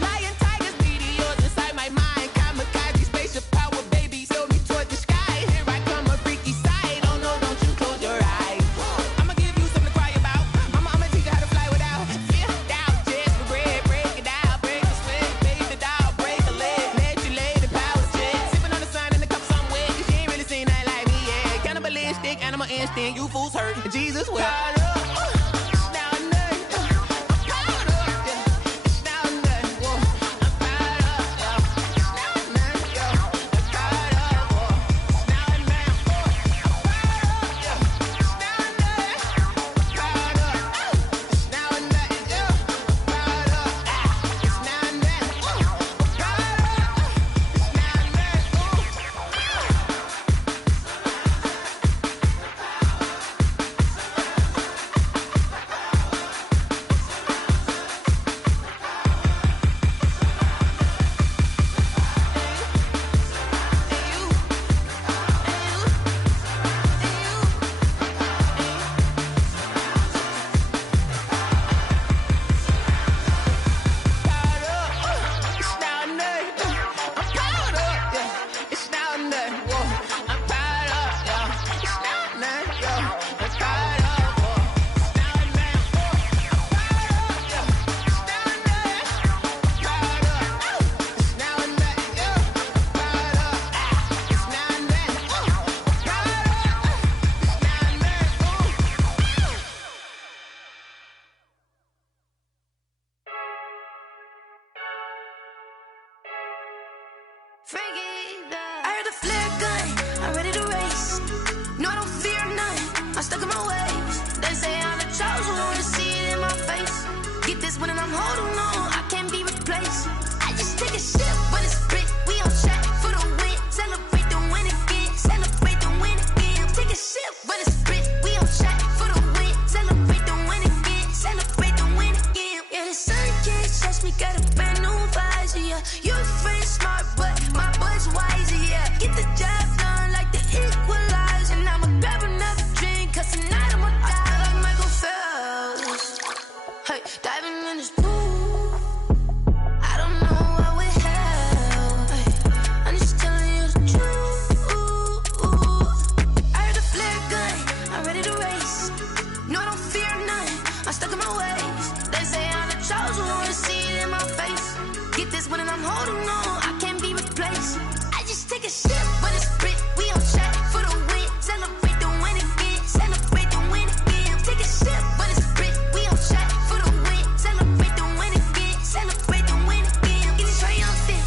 Lion, tigers, meteors inside my mind. Kamikaze, spaceship power, baby. Show me towards stuck in my ways. They say I'm the chosen one, see it in my face. Get this one and I'm holding on, I can't be replaced. I just take a sip, but it's split. We on track for the win. Celebrate the win again. Celebrate the win again. Take a sip, but it's split. We on track for the win. Celebrate the win again. Celebrate the win again. Yeah, the sun can't touch me. Got a brand new visor. Yeah, you're friend smart, but my boy's wiser. Yeah, get the job done like the equalizer. And I'ma grab another drink, 'cause tonight I'ma die like Michael Phelps. Hey, diving in this pool. I don't know what we have. Hey, I'm just telling you the truth. I heard the flare gun, I'm ready to race. No, I don't fear nothing, I'm stuck in my ways. They say I'm the chosen one, see it in my face. Get this one and I'm holding on, I can't be replaced. I just take a sip, but it's split. We on track for the win. Celebrate the win again. Celebrate the win again. Take a sip, but it's split. We on track for the win. Celebrate the win again. Celebrate the win again. Get it triumphant.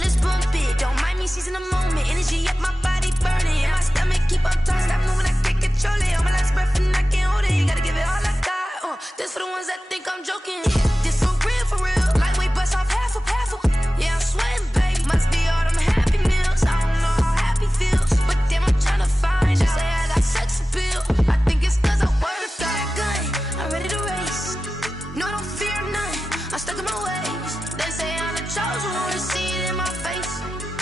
Let's bump it. Don't mind me seizing the moment. Energy up my body burning. And my stomach keep up tossed. Stop moving, I can't control it. On my last breath and I can't hold it. You gotta give it all I got. This for the ones that think I'm joking. This for real, for real. Lightweight bust off half a. Yeah, I'm sweating, babe. Must be all them happy meals. I don't know how happy feels, but damn, I'm trying to find you. Say I got sex appeal. I think it's 'cause I wear the fire gun. I'm ready to race. No, I don't fear nothing. I'm stuck in my ways. They say I'm the chosen one, see it in my face.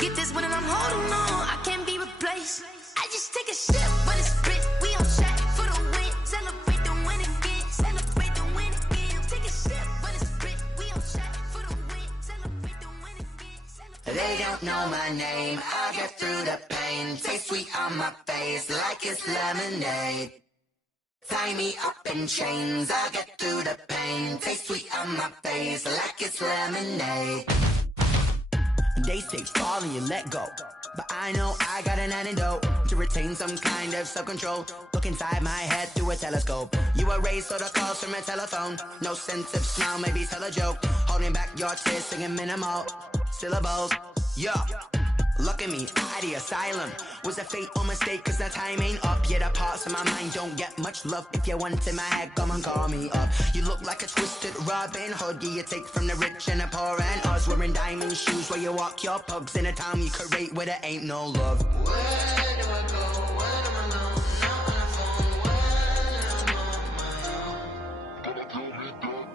Get this one and I'm holding on, I can't be replaced. I just take a sip, but it's split. We on track for the win. Celebrate the win again. Celebrate the win again. Take a sip, but it's split. We on track for the win. Celebrate the win again. They don't know my name, I'll get through the pain. Taste sweet on my face like it's lemonade. Tie me up in chains, I'll get through the pain. Taste sweet on my face like it's lemonade. They say fall and you let go, but I know I got an antidote to retain some kind of self-control. Look inside my head through a telescope. You erase all the calls from a telephone. No sense of smile, maybe tell a joke. Holding back your tears, singing minimal syllables. Yeah, look at me, at the asylum. Was a fate or mistake, 'cause the time ain't up. Yeah, the parts of my mind don't get much love. If you want in my head, come and call me up. You look like a twisted Robin Hood. Yeah, you take from the rich and the poor and us. Wearing diamond shoes where you walk your pugs in a town you create where there ain't no love. Where do I go? When am I alone? Not on the phone. When I'm on my own.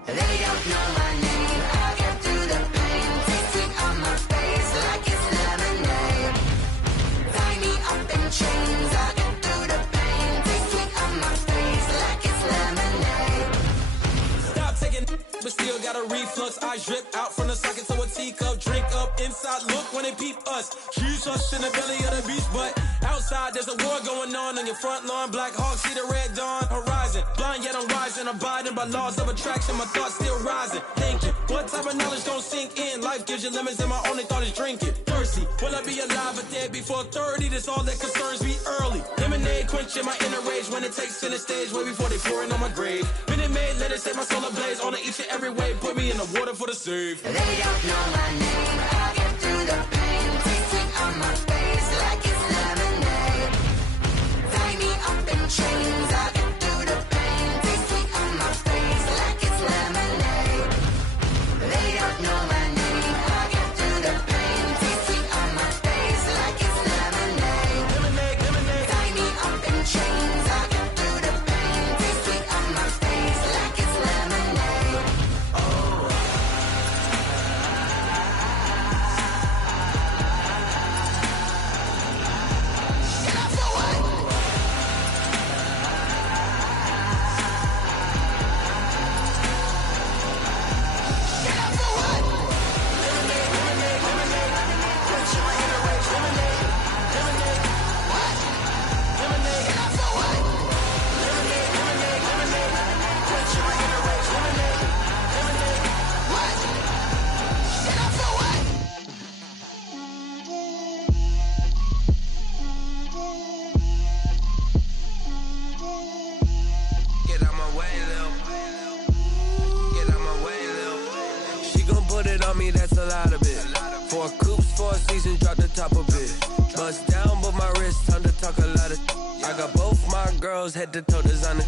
They don't know my name. I'll get through the pain. Taste sweet on my face like it's lemonade. Tie me up in chains. I'll get through the pain. Taste sweet on my face like it's lemonade. Stop taking, but still got a reflux. I drip out from the socket to a teacup. Drink up inside, look when they peep us. Choose us in the belly of the beast, but outside there's a war going on your front lawn. Black Hawk, see the red dawn horizon. Blind yet I'm rising, abiding by laws of attraction. My thoughts still rising, thinking what type of knowledge don't sink in. Life gives you limits and my only thought is drinking. Thirsty, will I be alive or dead before 30? That's all that concerns me early. Lemonade quenching my inner rage when it takes center stage way before they pour it on my grave. Minute Maid, let it set my soul ablaze on each and every way. Put me in the water for the save. They don't know my name. I'll get through the pain. Taste sweet on my face like it's lemonade. Tie me up in chains. I'll get through the pain. Taste sweet on my face like it's lemonade. They don't know my name. I'll get through the pain. Taste sweet on my face like it's lemonade. Lemonade, lemonade. Tie me up in chains. I'll get through the pain. Taste sweet on my face like it's lemonade. That's a lot of it. 4 coops, 4 seasons, drop the top of it. Bust down, but my wrist, time to talk a lot of. I got both my girls head to toe designer.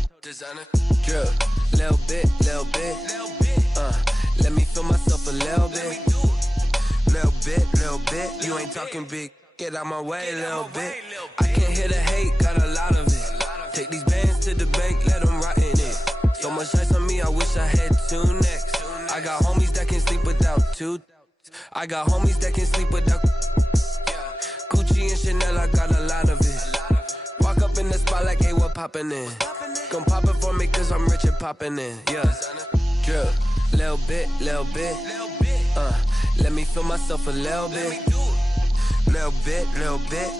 Drip, little bit. Let me feel myself a little bit. Little bit. You ain't talking big. Get out my way a little bit. I can't hear the hate, got a lot of it. Take these bands to the bank, let them rot in it. So much ice on me, I wish I had 2 necks. I got homies that can sleep without 2. I got homies that can sleep without Gucci and Chanel, I got a lot of it. Walk up in the spot like, hey, what poppin' in? Come pop it for me, cause I'm rich and poppin' in. Yeah, drip, little bit. Let me feel myself a little bit. Little bit.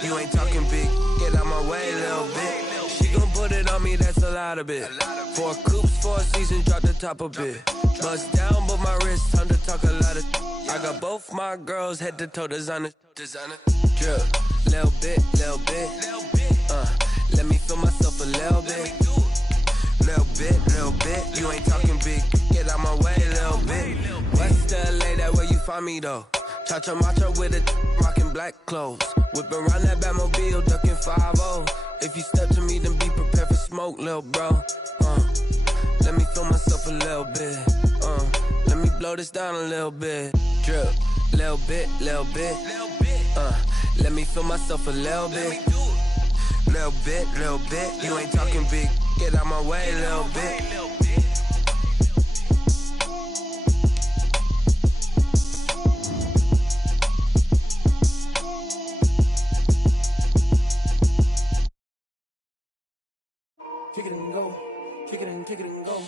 You ain't talking big. Get out my way a little bit. She gon' put it on me, that's a lot of it. 4 coops, 4 seasons, drop the top a bit. Bust down, but my wrist, time to talk a lot of. I got both my girls head to toe designer. Drip, little bit. Let me feel myself a little bit. Little bit. You ain't talking big. Get out my way a little bit. West LA, that where you find me though. Cha-cha macha with a rockin' black clothes. Whippin' around that Batmobile, duckin' 5-0. If you step to me, then be prepared for smoke, lil' bro. Let me feel myself a little bit. Let me blow this down a little bit. Drip, little bit. Let me feel myself a little bit. Little bit. You ain't talking big. Get out my way a little bit. Kick it and go. Kick it and go.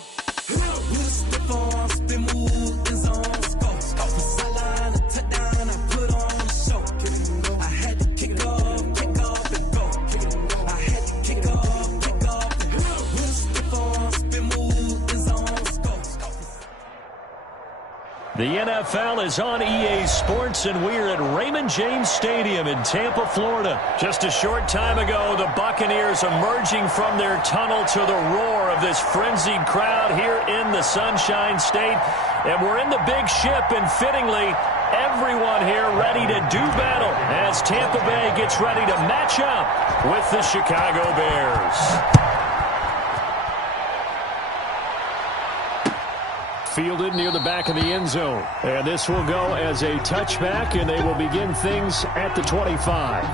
The NFL is on EA Sports, and we're at Raymond James Stadium in Tampa, Florida. Just a short time ago, the Buccaneers emerging from their tunnel to the roar of this frenzied crowd here in the Sunshine State. And we're in the big ship, and fittingly, everyone here ready to do battle as Tampa Bay gets ready to match up with the Chicago Bears. Fielded near the back of the end zone. And this will go as a touchback, and they will begin things at the 25.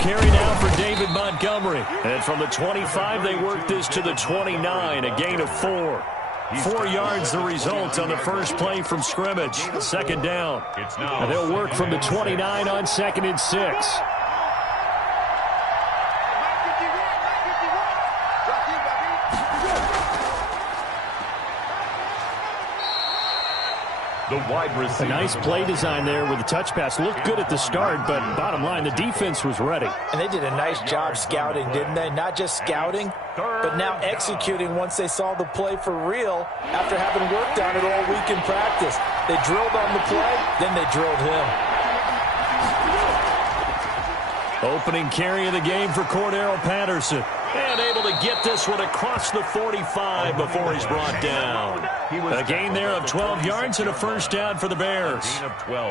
Carry now for David Montgomery. And from the 25, they work this to the 29, a gain of 4. 4 yards the result on the first play from scrimmage. Second down. And they'll work from the 29 on 2nd and 6. A nice play design there with the touch pass. Looked good at the start, but bottom line, the defense was ready. And they did a nice job scouting, didn't they? Not just scouting, but now executing once they saw the play for real after having worked on it all week in practice. They drilled on the play, then they drilled him. Opening carry of the game for Cordero Patterson. And able to get this one across the 45 before he's brought down. A gain there of 12 yards and a first down for the Bears.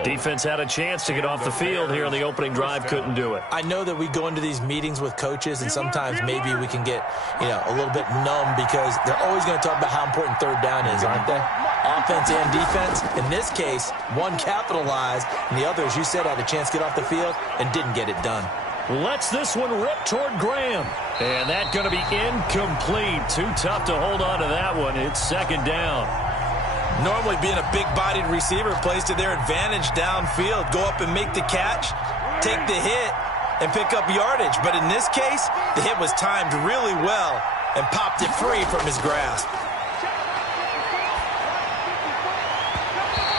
Defense had a chance to get off the field here on the opening drive, couldn't do it. I know that we go into these meetings with coaches, and sometimes maybe we can get, a little bit numb because they're always going to talk about how important third down is, aren't they? Offense and defense. In this case, one capitalized, and the other, as you said, had a chance to get off the field and didn't get it done. Lets this one rip toward Graham. And that's going to be incomplete. Too tough to hold on to that one. It's second down. Normally being a big-bodied receiver plays to their advantage downfield. Go up and make the catch, take the hit, and pick up yardage. But in this case, the hit was timed really well and popped it free from his grasp.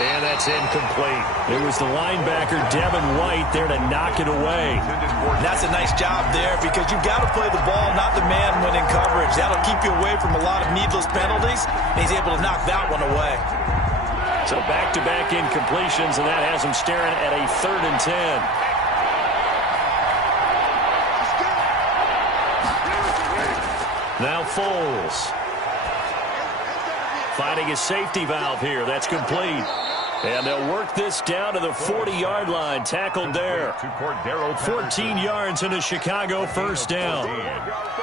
And that's incomplete. It was the linebacker, Devin White, there to knock it away. And that's a nice job there because you've got to play the ball, not the man when in coverage. That'll keep you away from a lot of needless penalties, and he's able to knock that one away. So back-to-back incompletions, and that has him staring at a 3rd and 10. Now Foles. Finding his safety valve here. That's complete. And they'll work this down to the 40-yard line. Tackled there. 14 yards and a Chicago first down.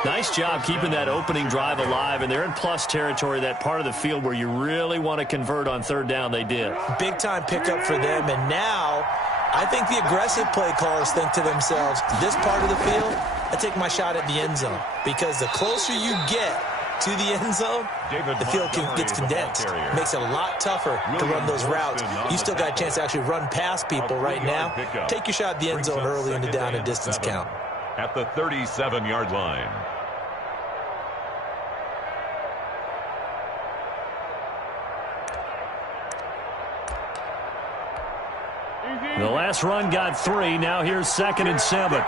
Nice job keeping that opening drive alive. And they're in plus territory, that part of the field where you really want to convert on 3rd down. They did. Big-time pickup for them. And now I think the aggressive play callers think to themselves, this part of the field, I take my shot at the end zone. Because the closer you get to the end zone, the field gets condensed. Makes it a lot tougher to run those routes. You still got a chance to actually run past people right now. Take your shot at the end zone early in the down and distance count. At the 37-yard line. The last run got 3. Now here's 2nd and 7.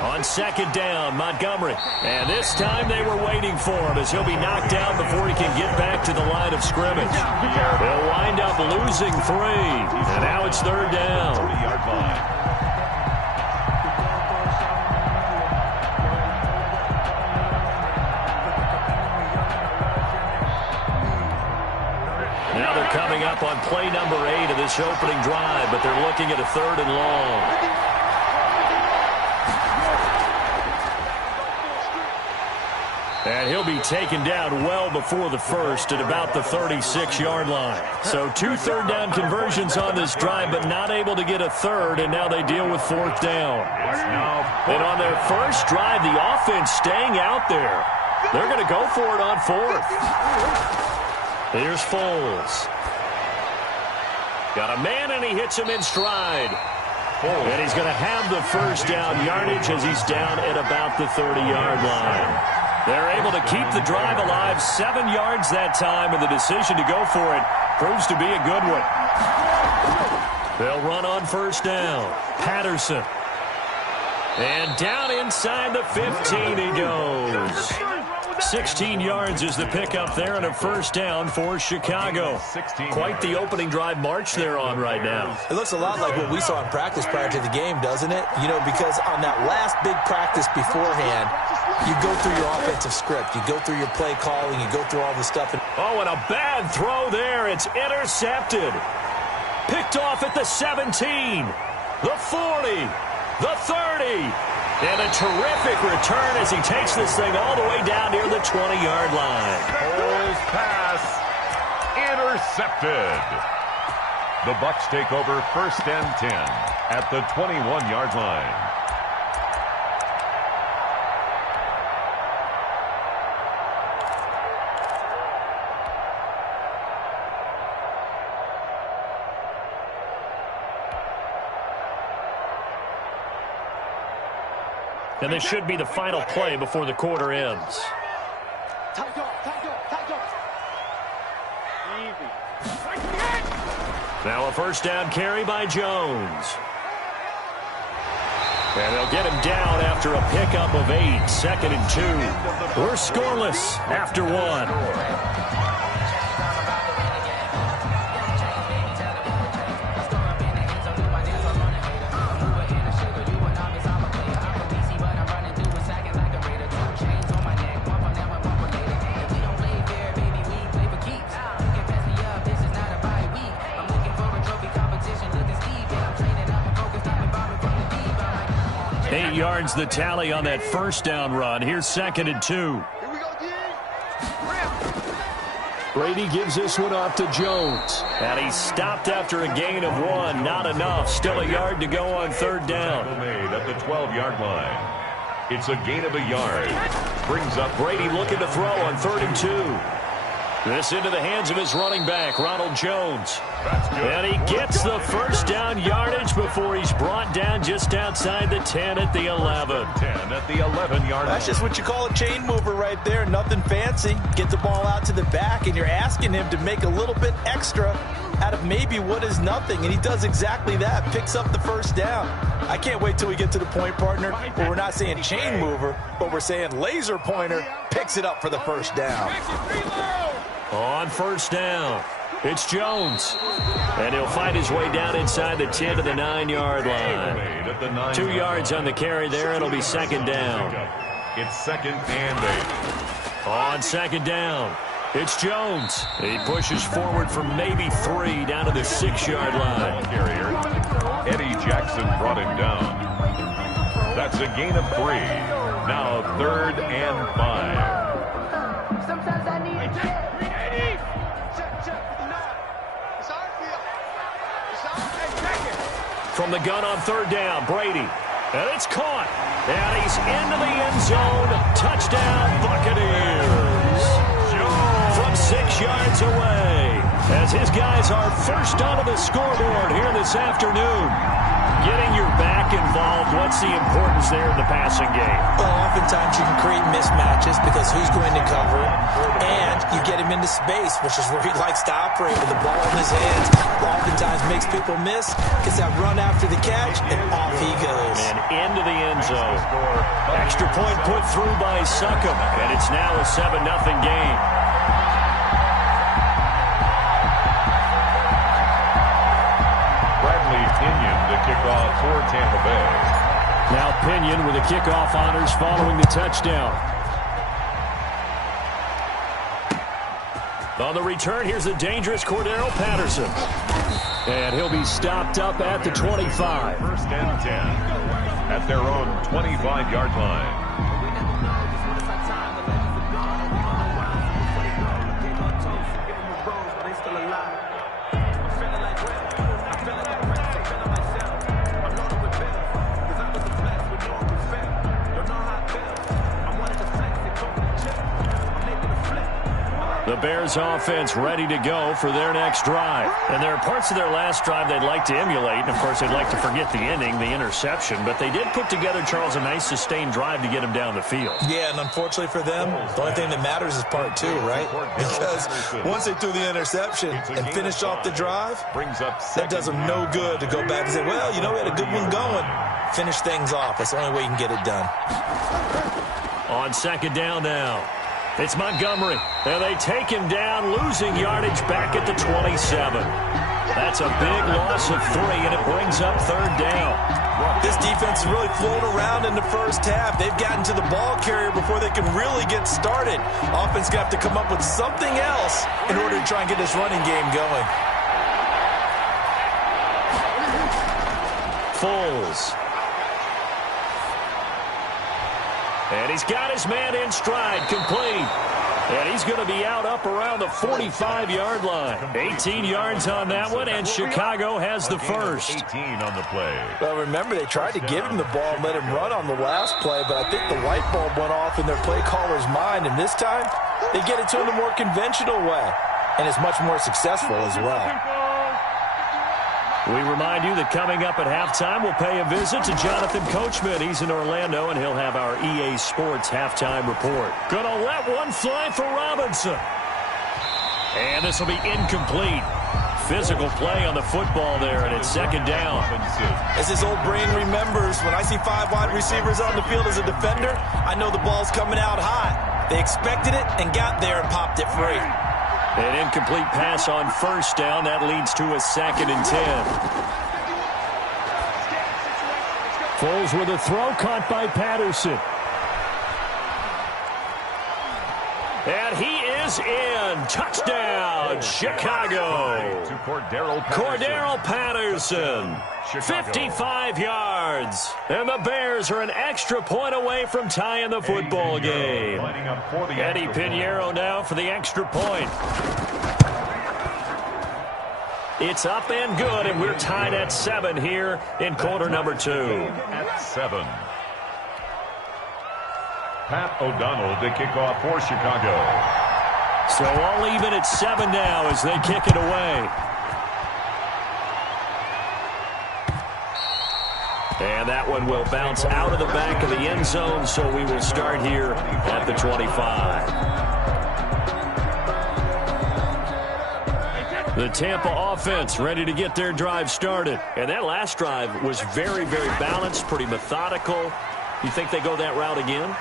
On 2nd down, Montgomery. And this time they were waiting for him as he'll be knocked down before he can get back to the line of scrimmage. They'll wind up losing 3. And now it's 3rd down. 40-yard line. Now they're coming up on play number 8 of this opening drive, but they're looking at a 3rd and long. And he'll be taken down well before the first at about the 36-yard line. So 2 3rd down conversions on this drive, but not able to get a 3rd, and now they deal with 4th down. And on their first drive, the offense staying out there. They're going to go for it on 4th. Here's Foles. Got a man, and he hits him in stride. And he's going to have the first down yardage as he's down at about the 30-yard line. They're able to keep the drive alive, 7 yards that time, and the decision to go for it proves to be a good one. They'll run on 1st down. Patterson. And down inside the 15 he goes. 16 yards is the pickup there and a 1st down for Chicago. Quite the opening drive march they're on right now. It looks a lot like what we saw in practice prior to the game, doesn't it? You know, because on that last big practice beforehand, you go through your offensive script. You go through your play calling. You go through all the stuff. Oh, and a bad throw there. It's intercepted. Picked off at the 17, the 40, the 30. And a terrific return as he takes this thing all the way down near the 20-yard line. Foles pass intercepted. The Bucs take over 1st and 10 at the 21-yard line. And this should be the final play before the quarter ends. Now a 1st down carry by Jones. And they'll get him down after a pickup of 8, 2nd and 2. We're scoreless after 1. Yards the tally on that 1st down run. Here's 2nd and 2. Brady gives this one off to Jones. And he stopped after a gain of 1. Not enough. Still a yard to go on 3rd down. Made at the 12-yard line. It's a gain of a yard. Brings up Brady looking to throw on 3rd and 2. This into the hands of his running back, Ronald Jones. And he gets the 1st down yardage before he's brought down just outside the 10 at the 11. 10 at the 11-yard line. That's just what you call a chain mover right there. Nothing fancy. Get the ball out to the back, and you're asking him to make a little bit extra out of maybe what is nothing. And he does exactly that. Picks up the 1st down. I can't wait till we get to the point, partner, where we're not saying chain mover, but we're saying laser pointer picks it up for the 1st down. On first down, it's Jones. And he'll find his way down inside the 10 to the 9-yard line. 2 yards on the carry there. It'll be second down. It's second and 8. On second down, it's Jones. He pushes forward for maybe 3 down to the 6-yard line. Carrier, Eddie Jackson brought him down. That's a gain of 3. Now 3rd and 5. Sometimes I need a check. From the gun on third down, Brady. And it's caught. And he's into the end zone. Touchdown, Buccaneers. From 6 yards away. As his guys are first onto the scoreboard here this afternoon. Getting your back involved, what's the importance there in the passing game? Well, oftentimes you can create mismatches because who's going to cover, and you get him into space, which is where he likes to operate with the ball in his hands. Oftentimes makes people miss, gets that run after the catch, and off he goes. And into the end zone. Extra point put through by Succop, and it's now a 7-0 game. Pinion the kickoff for Tampa Bay. Now Pinion with the kickoff honors following the touchdown. On the return, here's the dangerous Cordero Patterson. And he'll be stopped up at the 25. First and 10 at their own 25-yard line. The Bears offense ready to go for their next drive. And there are parts of their last drive they'd like to emulate. And, of course, they'd like to forget the ending, the interception. But they did put together, Charles, a nice sustained drive to get him down the field. Yeah, and unfortunately for them, the only thing that matters is part 2, right? Because once they threw the interception and finished off the drive, that does them no good to go back and say, well, you know, we had a good one going. Finish things off. That's the only way you can get it done. On second down now. It's Montgomery. And they take him down, losing yardage back at the 27. That's a big loss of 3, and it brings up third down. This defense has really flown around in the first half. They've gotten to the ball carrier before they can really get started. Offense going to have to come up with something else in order to try and get this running game going. Foles. And he's got his man in stride, complete. And he's going to be out up around the 45-yard line. 18 yards on that one, and Chicago has the first. 18 on the play. Well, remember, they tried to give him the ball and let him run on the last play, but I think the light bulb went off in their play caller's mind, and this time they get it to him the more conventional way, and it's much more successful as well. We remind you that coming up at halftime, we'll pay a visit to Jonathan Coachman. He's in Orlando, and he'll have our EA Sports halftime report. Gonna let one fly for Robinson. And this will be incomplete. Physical play on the football there, and it's second down. As his old brain remembers, when I see 5 wide receivers on the field as a defender, I know the ball's coming out hot. They expected it and got there and popped it free. An incomplete pass on first down. That leads to a 2nd and 10. Foles with a throw caught by Patterson. And he is in. Touchdown, Chicago. To Cordero Patterson. 55 yards. And the Bears are an extra point away from tying the football game. Eddie Pinheiro now for the extra point. It's up and good, and we're tied at 7 here in quarter number 2. At 7. Pat O'Donnell to kick off for Chicago. So all even at 7 now as they kick it away. And that one will bounce out of the back of the end zone, so we will start here at the 25. The Tampa offense ready to get their drive started. And that last drive was very, very balanced, pretty methodical. You think they go that route again?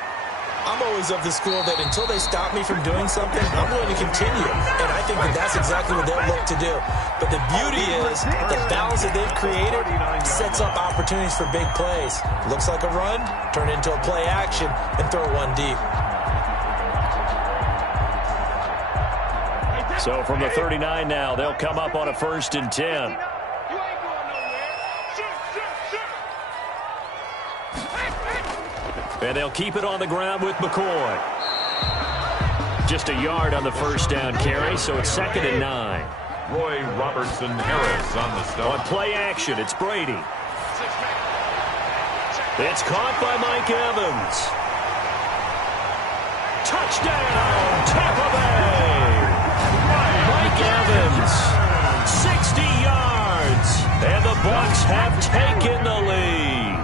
I'm always of the school that until they stop me from doing something, I'm going to continue. And I think that that's exactly what they'll look to do. But the beauty is the balance that they've created sets up opportunities for big plays. Looks like a run, turn it into a play action, and throw one deep. So from the 39 now, they'll come up on a 1st and 10. And they'll keep it on the ground with McCoy. Just a yard on the 1st down carry, so it's 2nd and 9. Roy Robertson Harris on the stop. On play action, it's Brady. It's caught by Mike Evans. Touchdown, Tampa Bay. Mike Evans, 60 yards, and the Bucs have taken the lead.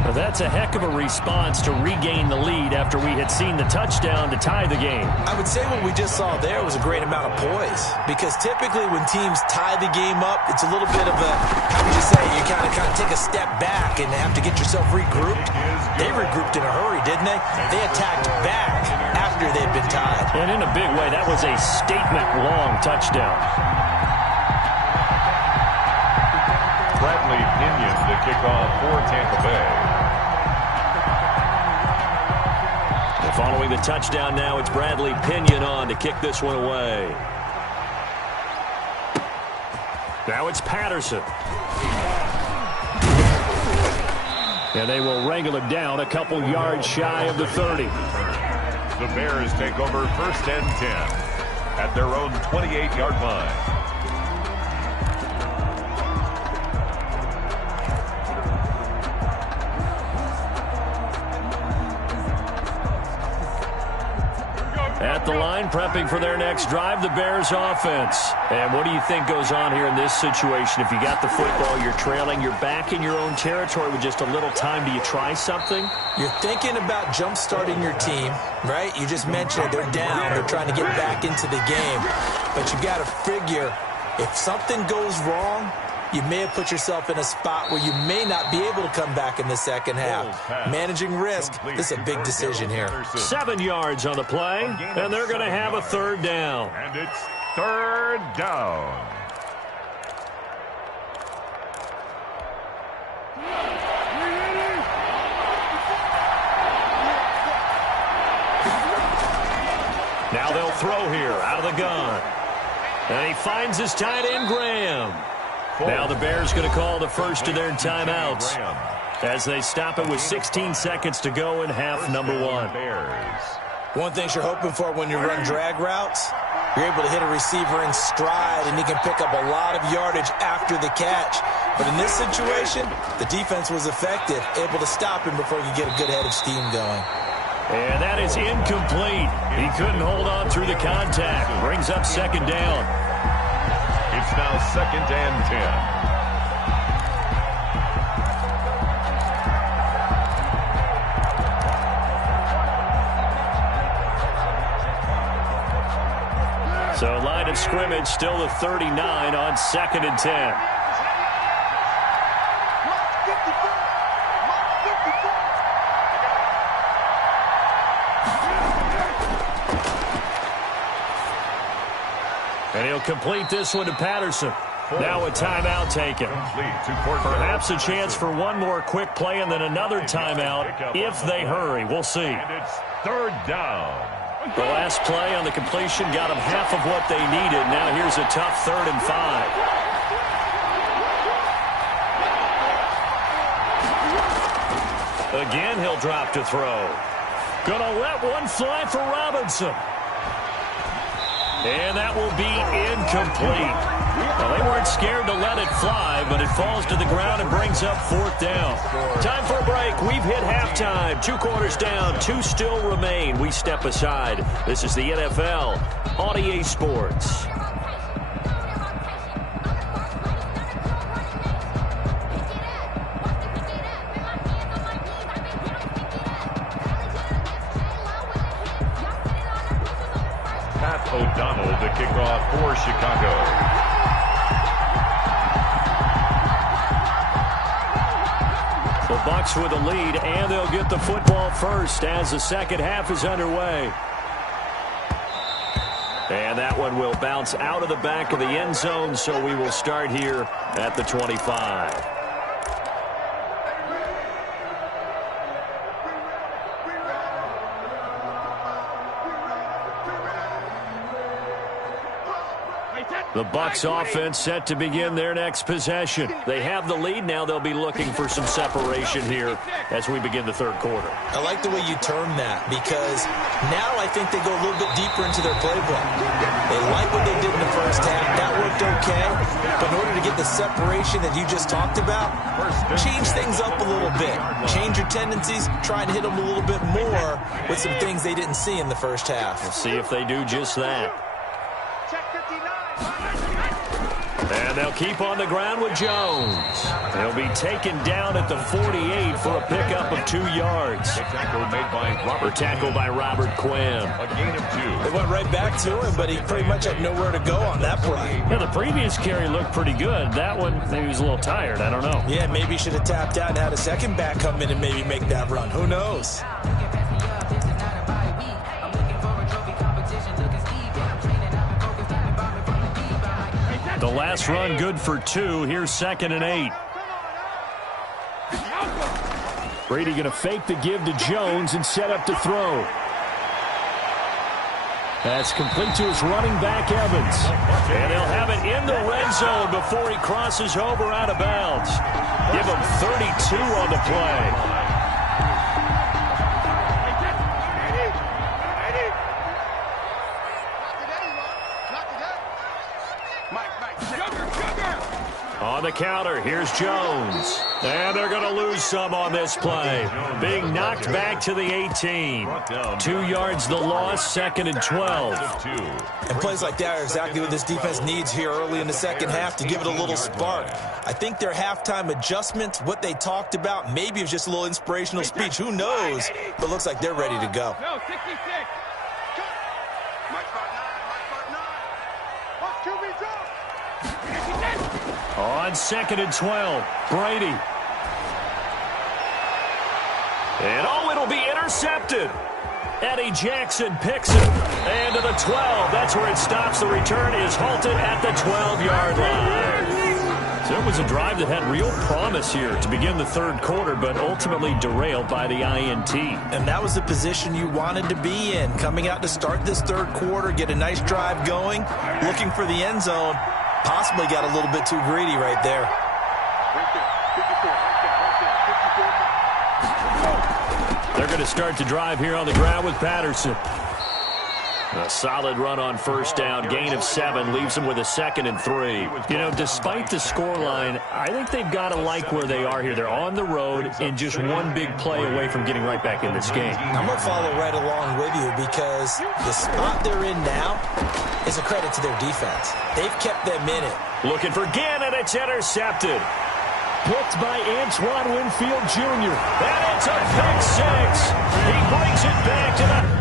Now that's a heck of a response to regain the lead after we had seen the touchdown to tie the game. I would say what we just saw there was a great amount of poise, because typically when teams tie the game up, it's a little bit of a, how would you say, you kind of take a step back and have to get yourself regrouped. They regrouped in a hurry, didn't they? They attacked back after they'd been tied. And in a big way, that was a statement-long touchdown. Bradley Pinion to kick off for Tampa Bay. And following the touchdown now, it's Bradley Pinion on to kick this one away. Now it's Patterson. And they will wrangle him down a couple yards shy of the 30. The Bears take over 1st and 10 at their own 28-yard line. At the line, prepping for their next drive, the Bears offense. And what do you think goes on here in this situation? If you got the football, you're trailing, you're back in your own territory with just a little time. Do you try something? You're thinking about jump-starting your team, right? You just mentioned it. They're down. They're trying to get back into the game. But you got to figure, if something goes wrong, you may have put yourself in a spot where you may not be able to come back in the second half. Managing risk, this is a big decision here. 7 yards on the play, and they're going to have a 3rd down. And it's 3rd down. Now they'll throw here out of the gun. And he finds his tight end, Graham. Now the Bears going to call the first of their timeouts as they stop it with 16 seconds to go in half number 1. One thing you're hoping for when you run drag routes, you're able to hit a receiver in stride and he can pick up a lot of yardage after the catch. But in this situation, the defense was effective, able to stop him before he could get a good head of steam going. And that is incomplete. He couldn't hold on through the contact. Brings up 2nd down. It's now 2nd and 10. So line of scrimmage still the 39 on 2nd and 10. And he'll complete this one to Patterson. Now a timeout taken. Perhaps a chance for one more quick play and then another timeout if they hurry. We'll see. And it's 3rd down. The last play on the completion got them half of what they needed. Now here's a tough 3rd and 5. Again, he'll drop to throw. Gonna let one fly for Robinson. And that will be incomplete. Well, they weren't scared to let it fly, but it falls to the ground and brings up 4th down. Time for a break. We've hit halftime. 2 quarters down. 2 still remain. We step aside. This is the NFL on EA Sports. O'Donnell to kick off for Chicago. The Bucs with a lead, and they'll get the football first as the second half is underway. And that one will bounce out of the back of the end zone, so we will start here at the 25. The Bucs offense set to begin their next possession. They have the lead. Now they'll be looking for some separation here as we begin the third quarter. I like the way you term that, because now I think they go a little bit deeper into their playbook. They like what they did in the first half. That worked okay. But in order to get the separation that you just talked about, change things up a little bit. Change your tendencies. Try and hit them a little bit more with some things they didn't see in the first half. We'll see if they do just that. And they'll keep on the ground with Jones. He'll be taken down at the 48 for a pickup of 2 yards. Tackle by Robert Quinn. A gain of 2. They went right back to him, but he pretty much had nowhere to go on that play. Yeah, the previous carry looked pretty good. That one, maybe he was a little tired. I don't know. Yeah, maybe he should have tapped out and had a second back come in and maybe make that run. Who knows? The last run good for 2. Here's 2nd and 8. Brady going to fake the give to Jones and set up to throw. That's complete to his running back, Evans. And they'll have it in the red zone before he crosses over out of bounds. Give him 32 on the play. On the counter, here's Jones. And they're going to lose some on this play. Being knocked back to the 18. 2 yards the loss, 2nd and 12. And plays like that are exactly what this defense needs here early in the second half to give it a little spark. I think their halftime adjustment, what they talked about, maybe it was just a little inspirational speech. Who knows? But it looks like they're ready to go. No, 66. On 2nd and 12, Brady. And it'll be intercepted. Eddie Jackson picks it. And to the 12. That's where it stops. The return is halted at the 12-yard line. So it was a drive that had real promise here to begin the third quarter, but ultimately derailed by the INT. And that was the position you wanted to be in. Coming out to start this third quarter, get a nice drive going, looking for the end zone. Possibly got a little bit too greedy right there. They're going to start to drive here on the ground with Patterson. A solid run on first down, gain of 7, leaves them with a 2nd and 3. You know, despite the scoreline, I think they've got to like where they are here. They're on the road and just one big play away from getting right back in this game. I'm going to follow right along with you because the spot they're in now is a credit to their defense. They've kept them in it. Looking for Ginn, and it's intercepted. Picked by Antoine Winfield Jr. And it's a pick 6. He brings it back to the...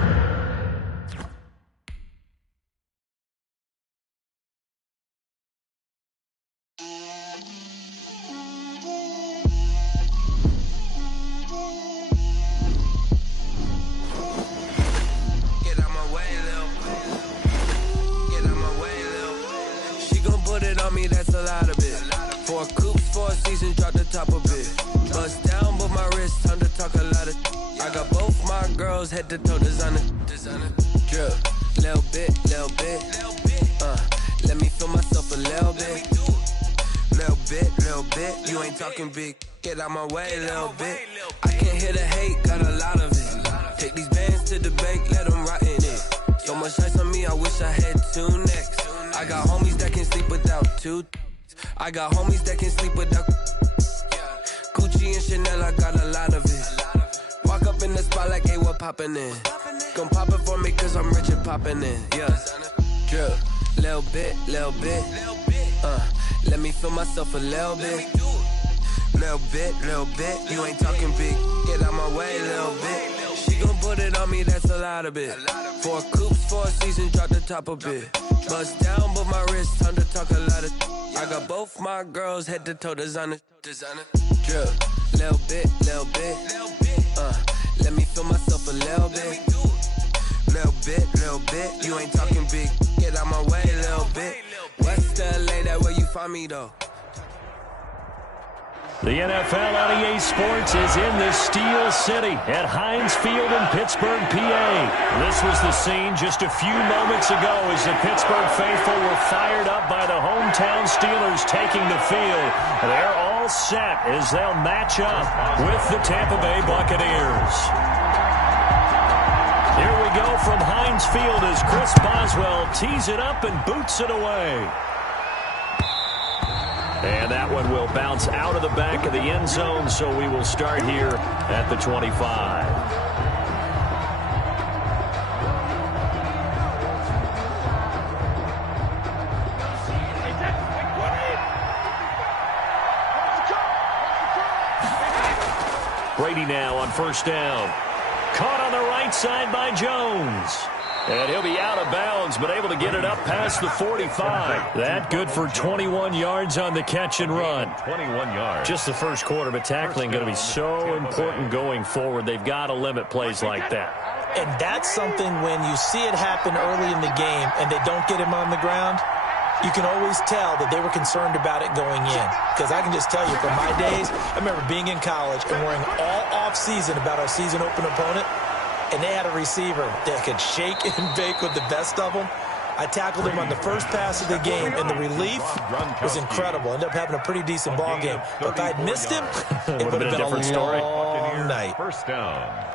That's a lot of it. 4 coops, 4 seasons, drop the top of it. Bust down, but my wrist, time to talk a lot of. I got both my girls head to toe designer. Drip, little bit. Let me feel myself a little bit. Little bit. You ain't talking big. Get out my way, little bit. I can't hear the hate, got a lot of it. Take these bands to the bank, let them rot in it. So much ice on me, I wish I had 2 necks. I got homies that can sleep without 2. I got homies that can sleep without Gucci and Chanel, I got a lot of it. Walk up in the spot like, hey, what poppin' in? Gon' pop it for me cause I'm rich and poppin' in. Yeah, drip, little bit. Let me feel myself a little bit. Little bit. You ain't talking big. Get out my way, little bit. She gon' put it on me, that's a lot of it. 4 coops, 4 seasons, drop the top of it. Bust down, but my wrist, time to talk a lot of. I got both my girls head to toe designer. Drip, little bit. Let me feel myself a little bit. Little bit. You ain't talking big. Get out my way, little bit. What's the LA, that where you find me though? The NFL on EA Sports is in the Steel City at Heinz Field in Pittsburgh, PA. This was the scene just a few moments ago as the Pittsburgh faithful were fired up by the hometown Steelers taking the field. They're all set as they'll match up with the Tampa Bay Buccaneers. Here we go from Heinz Field as Chris Boswell tees it up and boots it away. And that one will bounce out of the back of the end zone, so we will start here at the 25. Brady now on first down. Caught on the right side by Jones. And he'll be out of bounds, but able to get it up past the 45. That good for 21 yards on the catch and run. 21 yards. Just the first quarter, but tackling going to be so important going forward. They've got to limit plays like that. And that's something when you see it happen early in the game and they don't get him on the ground, you can always tell that they were concerned about it going in. Because I can just tell you from my days, I remember being in college and worrying all off-season about our season open opponent. And they had a receiver that could shake and bake with the best of them. I tackled him on the first pass of the game, and the relief was incredible. Ended up having a pretty decent ball game. But if I'd missed him, it would have been a story. long night. First down.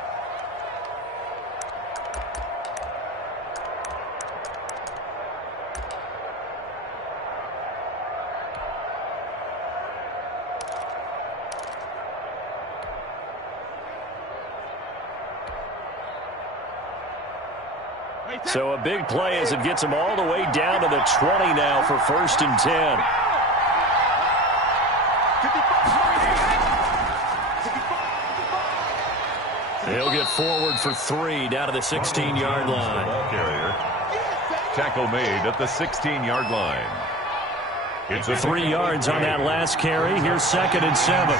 So a big play as it gets him all the way down to the 20 now for first and 10. He'll get forward for 3 down to the 16-yard line. Ball carrier. Tackle made at the 16-yard line. It's a 3 yards on that last carry. Here's second and 7.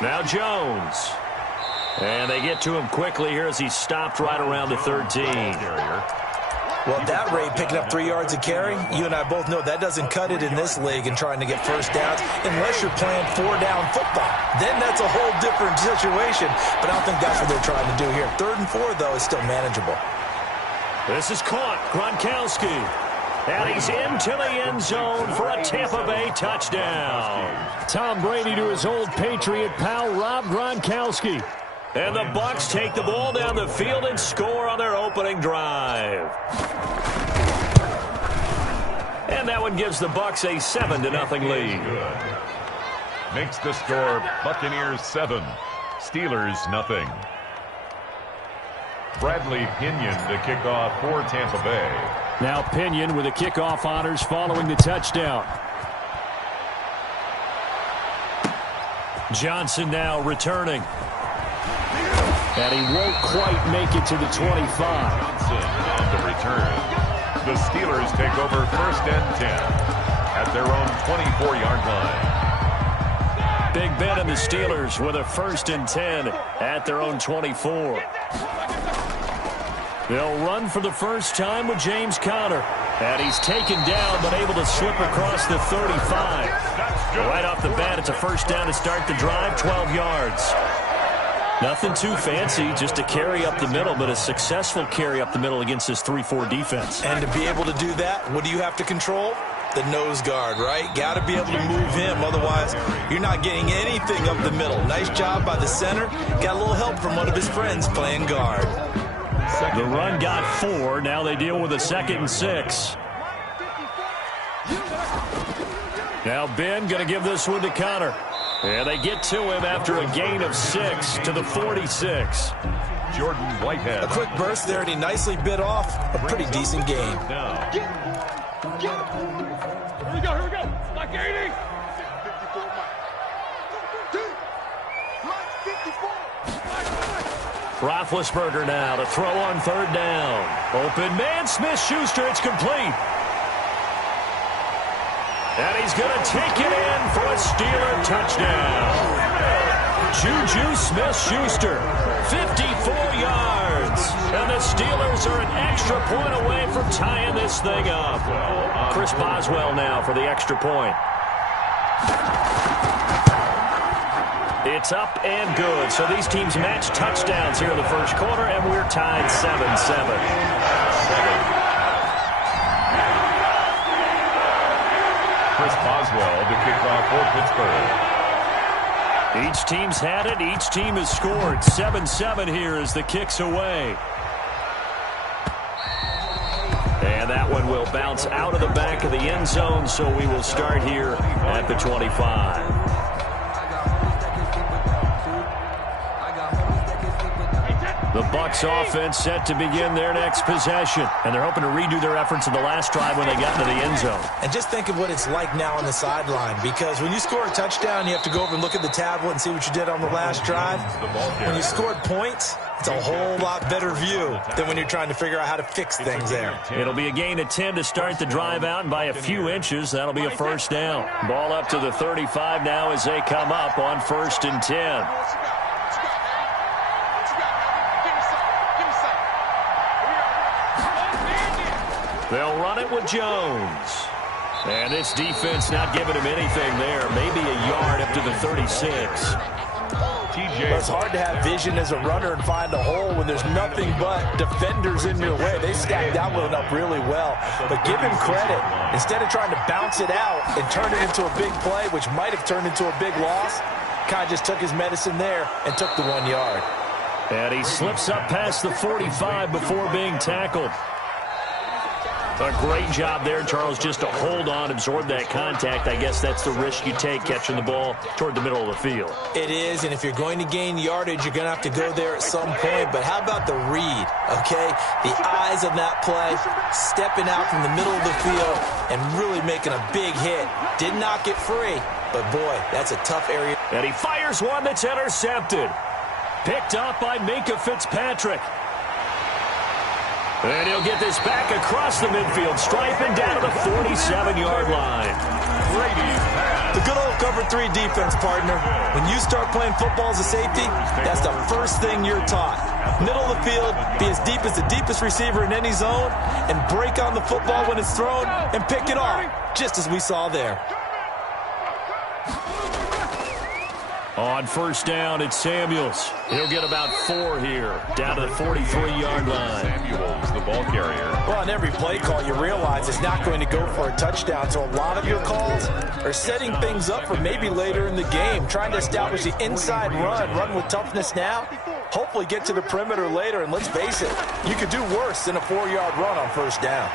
Now Jones. And they get to him quickly here as he stopped right around the 13. Well, at that rate, picking up 3 yards a carry, you and I both know that doesn't cut it in this league and trying to get first downs unless you're playing 4-down football. Then that's a whole different situation, but I don't think that's what they're trying to do here. 3rd and 4, though, is still manageable. This is caught. Gronkowski. And he's into the end zone for a Tampa Bay touchdown. Tom Brady to his old Patriot pal, Rob Gronkowski. And the Bucs take the ball down the field and score on their opening drive. And that one gives the Bucs a 7-0 lead. Makes the score Buccaneers 7, Steelers nothing. Bradley Pinion to kick off for Tampa Bay. Now Pinion with the kickoff honors following the touchdown. Johnson now returning. And he won't quite make it to the 25. Johnson on the return. The Steelers take over first and 10 at their own 24-yard line. Big Ben and the Steelers with a first and 10 at their own 24. They'll run for the first time with James Conner. And he's taken down but able to slip across the 35. Right off the bat, it's a first down to start the drive, 12 yards. Nothing too fancy, just a carry up the middle, but a successful carry up the middle against this 3-4 defense. And to be able to do that, what do you have to control? The nose guard, right? Got to be able to move him. Otherwise, you're not getting anything up the middle. Nice job by the center. Got a little help from one of his friends playing guard. The run got 4. Now they deal with a 2nd and 6. Now Ben going to give this one to Conner. And they get to him after a gain of 6 to the 46. Jordan Whitehead. A quick burst there, and he nicely bit off a pretty decent game. Now. Here we go. Like 80. Roethlisberger now to throw on 3rd down. Open man, Smith-Schuster, it's complete. And he's going to take it in for a Steeler touchdown. Juju Smith-Schuster, 54 yards. And the Steelers are an extra point away from tying this thing up. Chris Boswell now for the extra point. It's up and good. So these teams match touchdowns here in the first quarter, and we're tied 7-7. Chris Boswell to kick off for Pittsburgh. Each team's had it. Each team has scored. 7-7 here as the kick's away. And that one will bounce out of the back of the end zone, so we will start here at the 25. The Bucs offense set to begin their next possession. And they're hoping to redo their efforts in the last drive when they got into the end zone. And just think of what it's like now on the sideline, because when you score a touchdown, you have to go over and look at the tablet and see what you did on the last drive. When you scored points, it's a whole lot better view than when you're trying to figure out how to fix things there. It'll be a gain of 10 to start the drive out, and by a few inches, that'll be a first down. Ball up to the 35 now as they come up on 1st and 10. They'll run it with Jones. And this defense not giving him anything there. Maybe a yard up to the 36. It's hard to have vision as a runner and find a hole when there's nothing but defenders in your way. They stacked that one up really well. But give him credit. Instead of trying to bounce it out and turn it into a big play, which might have turned into a big loss, kind of just took his medicine there and took the 1 yard. And he slips up past the 45 before being tackled. A great job there, Charles, just to hold on, absorb that contact. I guess that's the risk you take catching the ball toward the middle of the field. It is, and if you're going to gain yardage, you're going to have to go there at some point. But how about the read, okay? The eyes of that play, stepping out from the middle of the field and really making a big hit. Did not get free, but boy, that's a tough area. And he fires one that's intercepted. Picked up by Minkah Fitzpatrick. And he'll get this back across the midfield stripe and down to the 47-yard line. The good old cover 3 defense, partner. When you start playing football as a safety, that's the first thing you're taught. Middle of the field, be as deep as the deepest receiver in any zone, and break on the football when it's thrown and pick it off, just as we saw there. On 1st down, it's Samuels. He'll get about 4 here, down to the 43-yard line. Samuels, the ball carrier. Well, on every play call, you realize it's not going to go for a touchdown. So a lot of your calls are setting things up for maybe later in the game, trying to establish the inside run with toughness now, hopefully get to the perimeter later. And let's face it, you could do worse than a 4-yard run on 1st down.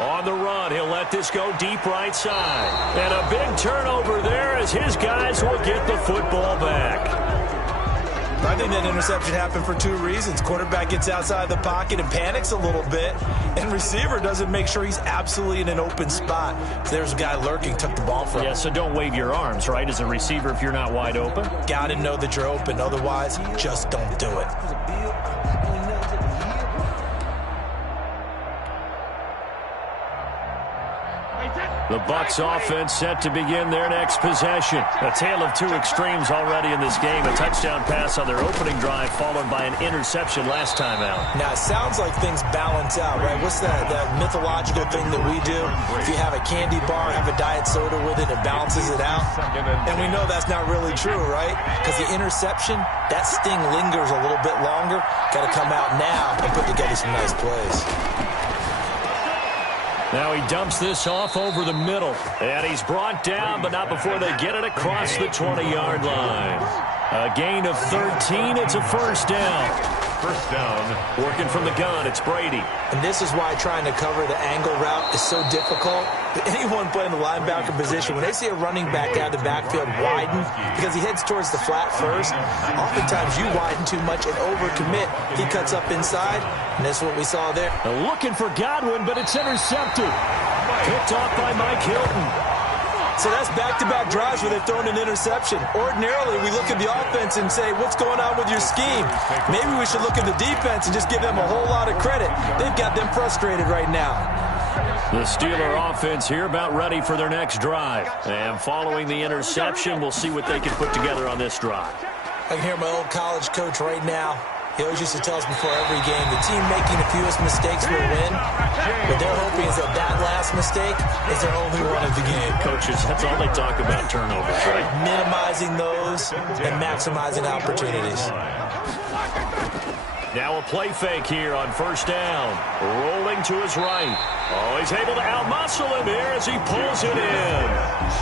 On the run, he'll let this go deep right side. And a big turnover there as his guys will get the football back. I think that interception happened for 2 reasons. Quarterback gets outside the pocket and panics a little bit, and receiver doesn't make sure he's absolutely in an open spot. So there's a guy lurking, took the ball from him. Yeah, so don't wave your arms, right, as a receiver if you're not wide open. Got to know that you're open. Otherwise, just don't do it. The Bucs offense set to begin their next possession. A tale of 2 extremes already in this game. A touchdown pass on their opening drive followed by an interception last time out. Now, it sounds like things balance out, right? What's that mythological thing that we do? If you have a candy bar, have a diet soda with it, it balances it out. And we know that's not really true, right? Because the interception, that sting lingers a little bit longer. Got to come out now and put together some nice plays. Now he dumps this off over the middle. And he's brought down, but not before they get it across the 20-yard line. A gain of 13. It's a 1st down. 1st down. Working from the gun, it's Brady. And this is why trying to cover the angle route is so difficult. Anyone playing the linebacker position, when they see a running back out of the backfield widen, because he heads towards the flat first, oftentimes you widen too much and overcommit. He cuts up inside, and that's what we saw there. Now looking for Godwin, but it's intercepted. Picked off by Mike Hilton. So that's back-to-back drives where they've thrown an interception. Ordinarily, we look at the offense and say, what's going on with your scheme? Maybe we should look at the defense and just give them a whole lot of credit. They've got them frustrated right now. The Steeler offense here about ready for their next drive. And following the interception, we'll see what they can put together on this drive. I can hear my old college coach right now. He always used to tell us before every game, the team making the fewest mistakes will win. What they're hoping is that that last mistake is their only one of the game. Coaches, that's all they talk about, turnovers, right? Minimizing those and maximizing opportunities. Now a play fake here on first down. Rolling to his right. Oh, he's able to outmuscle him here as he pulls it in.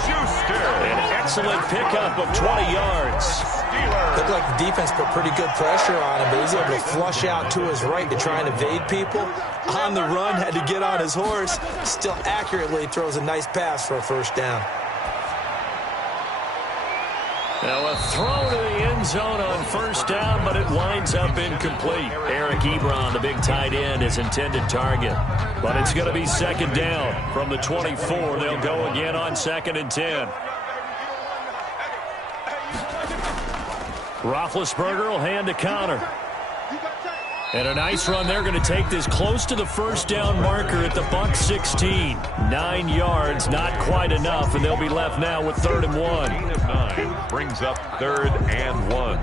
Schuster. An excellent pickup of 20 yards. Looked like the defense put pretty good pressure on him, but he's able to flush out to his right to try and evade people. On the run, had to get on his horse. Still accurately throws a nice pass for a first down. Now a throw to the end zone on first down, but it winds up incomplete. Eric Ebron, the big tight end, his intended target. But it's going to be second down from the 24. They'll go again on 2nd and 10. Roethlisberger will hand to Connor. And a nice run. They're going to take this close to the first down marker at the Buck 16. 9 yards, not quite enough, and they'll be left now with 3rd and 1. 9 of 9 brings up 3rd and 1.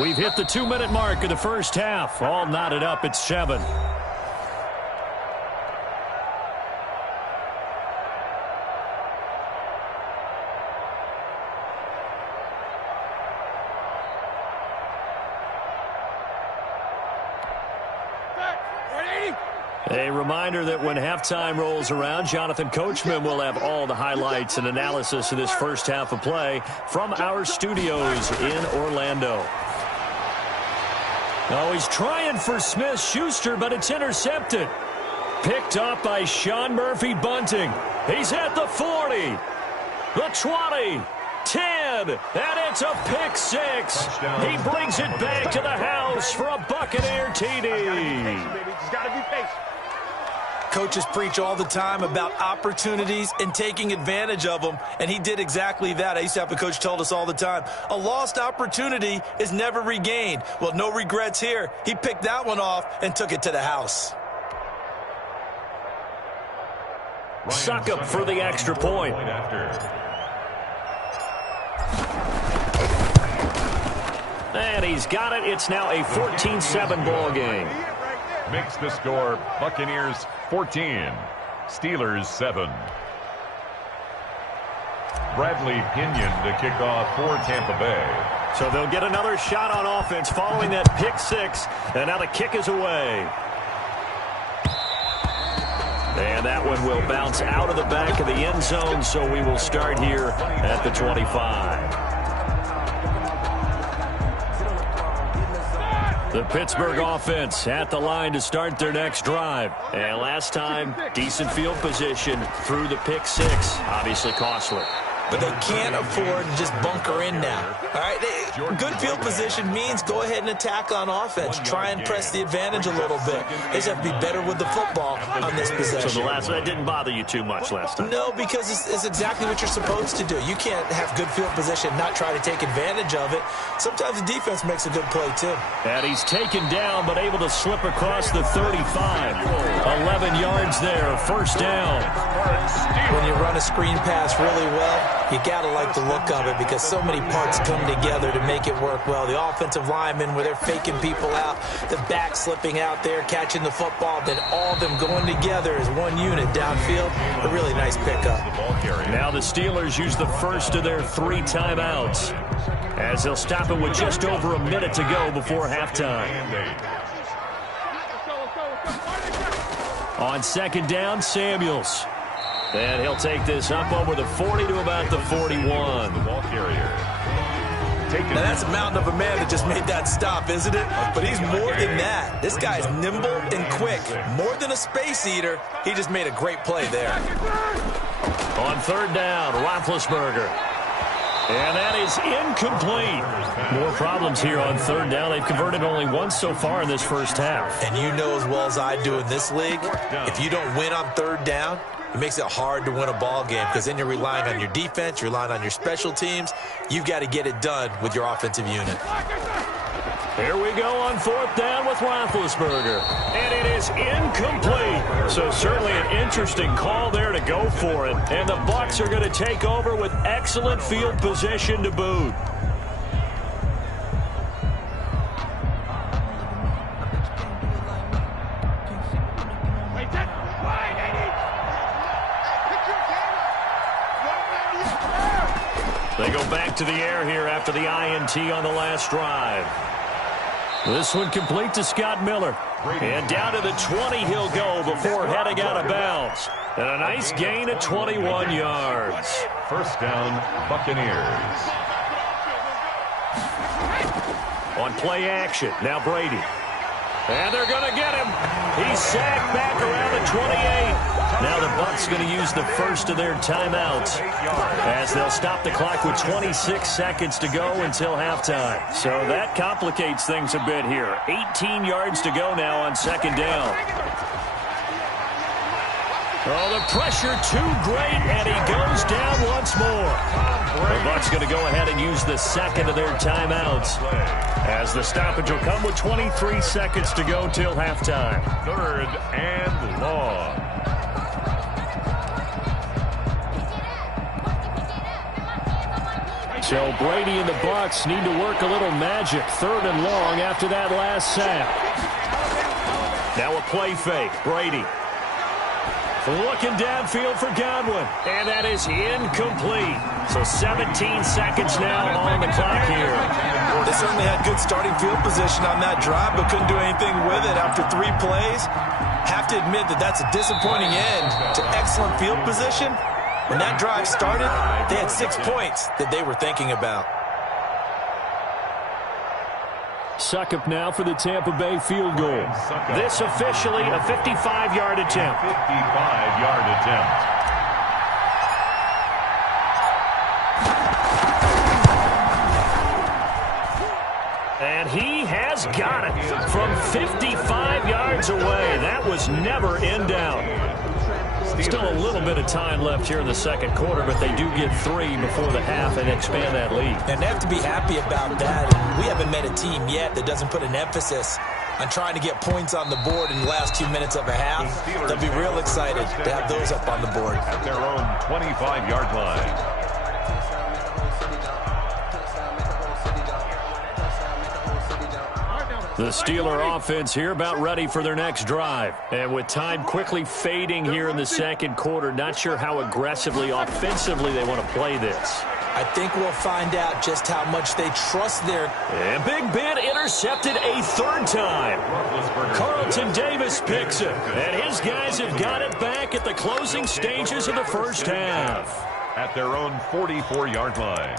We've hit the 2-minute mark of the first half. All knotted up at 7. A reminder that when halftime rolls around, Jonathan Coachman will have all the highlights and analysis of this first half of play from our studios in Orlando. Oh, he's trying for Smith-Schuster, but it's intercepted. Picked up by Sean Murphy-Bunting. He's at the 40, the 20, 10, and it's a pick 6. He brings it back to the house for a Buccaneer TD. Coaches preach all the time about opportunities and taking advantage of them, and he did exactly that. I used to have a coach told us all the time, a lost opportunity is never regained. Well, no regrets here. He picked that one off and took it to the house. Suckup for the extra point. And he's got it. It's now a 14-7 ball game. Makes the score Buccaneers 14, Steelers 7. Bradley Pinion to kick off for Tampa Bay. So they'll get another shot on offense following that pick 6, and now the kick is away. And that one will bounce out of the back of the end zone, so we will start here at the 25. The Pittsburgh offense at the line to start their next drive. And last time, decent field position through the pick 6. Obviously costly. But they can't afford to just bunker in now. All right, good field position means go ahead and attack on offense. Try and press the advantage a little bit. They just have to be better with the football on this possession. So the last one, that didn't bother you too much last time? No, because it's exactly what you're supposed to do. You can't have good field position, not try to take advantage of it. Sometimes the defense makes a good play, too. And he's taken down, but able to slip across the 35. 11 yards there, first down. When you run a screen pass really well, you got to like the look of it because so many parts come together to make it work well. The offensive linemen, where they're faking people out, the back slipping out there, catching the football, then all of them going together as one unit downfield. A really nice pickup. Now the Steelers use the first of their 3 timeouts as they'll stop it with just over a minute to go before halftime. On second down, Samuels. And he'll take this up over the 40 to about the 41. The ball carrier. Now that's a mountain of a man that just made that stop, isn't it? But he's more than that. This guy's nimble and quick. More than a space eater. He just made a great play there. On third down, Roethlisberger. And that is incomplete. More problems here on third down. They've converted only once so far in this first half. And you know as well as I do in this league, if you don't win on third down, it makes it hard to win a ball game because then you're relying on your defense, you're relying on your special teams. You've got to get it done with your offensive unit. Here we go on fourth down with Roethlisberger. And it is incomplete. So certainly an interesting call there to go for it. And the Bucs are going to take over with excellent field position to boot. They go back to the air here after the INT on the last drive. This one complete to Scott Miller. And down to the 20 he'll go before heading out of bounds. And a nice gain of 21 yards. First down, Buccaneers. On play action, now Brady. And they're going to get him. He's sacked back around the 28. Now the Bucs going to use the first of their timeouts as they'll stop the clock with 26 seconds to go until halftime. So that complicates things a bit here. 18 yards to go now on second down. Oh, the pressure too great, and he goes down once more. The Bucs going to go ahead and use the second of their timeouts as the stoppage will come with 23 seconds to go till halftime. Third and long. So Brady and the Bucs need to work a little magic. Third and long after that last sack. Now a play fake. Brady looking downfield for Godwin. And that is incomplete. So 17 seconds now on the clock here. They certainly had good starting field position on that drive, but couldn't do anything with it after 3 plays. Have to admit that that's a disappointing end to excellent field position. When that drive started, they had 6 points that they were thinking about. Suckup now for the Tampa Bay field goal. This officially a 55-yard attempt. 55-yard attempt. And he has got it from 55 yards away. That was never in doubt. Still a little bit of time left here in the second quarter, but they do get 3 before the half and expand that lead. And they have to be happy about that. We haven't met a team yet that doesn't put an emphasis on trying to get points on the board in the last 2 minutes of a half. They'll be real excited to have those up on the board. At their own 25-yard line. The Steeler offense here about ready for their next drive. And with time quickly fading here in the second quarter, not sure how aggressively, offensively they want to play this. I think we'll find out just how much they trust their... And Big Ben intercepted a third time. Carlton Davis picks it. And his guys have got it back at the closing stages of the first half. At their own 44-yard line.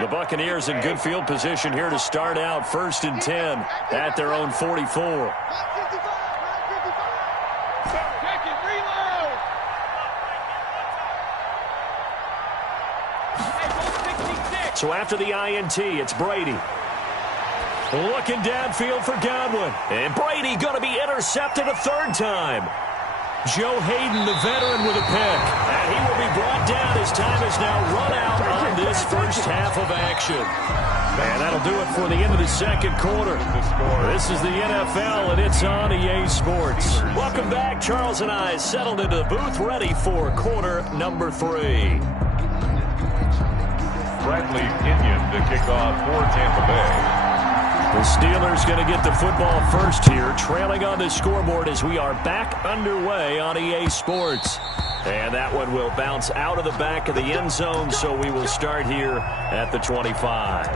The Buccaneers in good field position here to start out 1st and 10 at their own 44. So after the INT, it's Brady. Looking downfield for Godwin. And Brady going to be intercepted a third time. Joe Hayden, the veteran, with a pick. And he will be brought down as time has now run out on this first half of action. And that'll do it for the end of the second quarter. This is the NFL, and it's on EA Sports. Welcome back. Charles and I settled into the booth, ready for quarter number 3. Bradley Pinion to kick off for Tampa Bay. The Steelers going to get the football first here, trailing on the scoreboard as we are back underway on EA Sports. And that one will bounce out of the back of the end zone, so we will start here at the 25.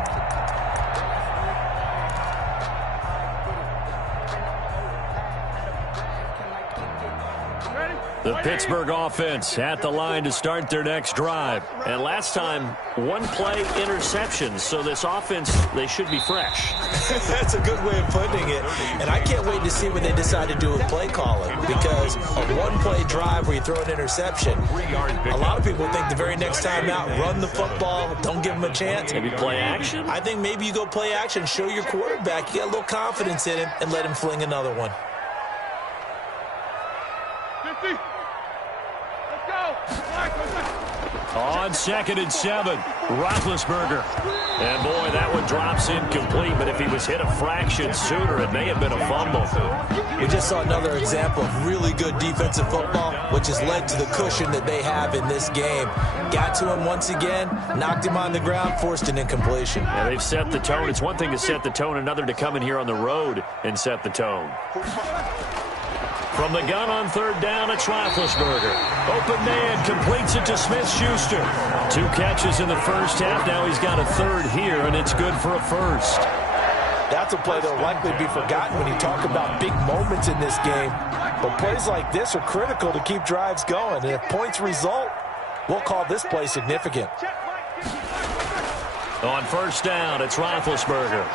Ready? The Pittsburgh offense at the line to start their next drive. And last time, one-play interception. So this offense, they should be fresh. That's a good way of putting it. And I can't wait to see what they decide to do with play calling. Because a one-play drive where you throw an interception, a lot of people think the very next time out, run the football, don't give them a chance. Maybe play action? I think maybe you go play action, show your quarterback you got a little confidence in him, and let him fling another one. 50. Let's go. On 2nd and 7, Roethlisberger. And boy, that one drops incomplete, but if he was hit a fraction sooner, it may have been a fumble. We just saw another example of really good defensive football, which has led to the cushion that they have in this game. Got to him once again, knocked him on the ground, forced an incompletion. Yeah, they've set the tone. It's one thing to set the tone, another to come in here on the road and set the tone. From the gun on 3rd down, it's Roethlisberger. Open man, completes it to Smith-Schuster. 2 catches in the first half. Now he's got a 3rd here, and it's good for a first. That's a play that will likely be forgotten when you talk about big moments in this game. But plays like this are critical to keep drives going. And if points result, we'll call this play significant. On 1st down, it's Roethlisberger.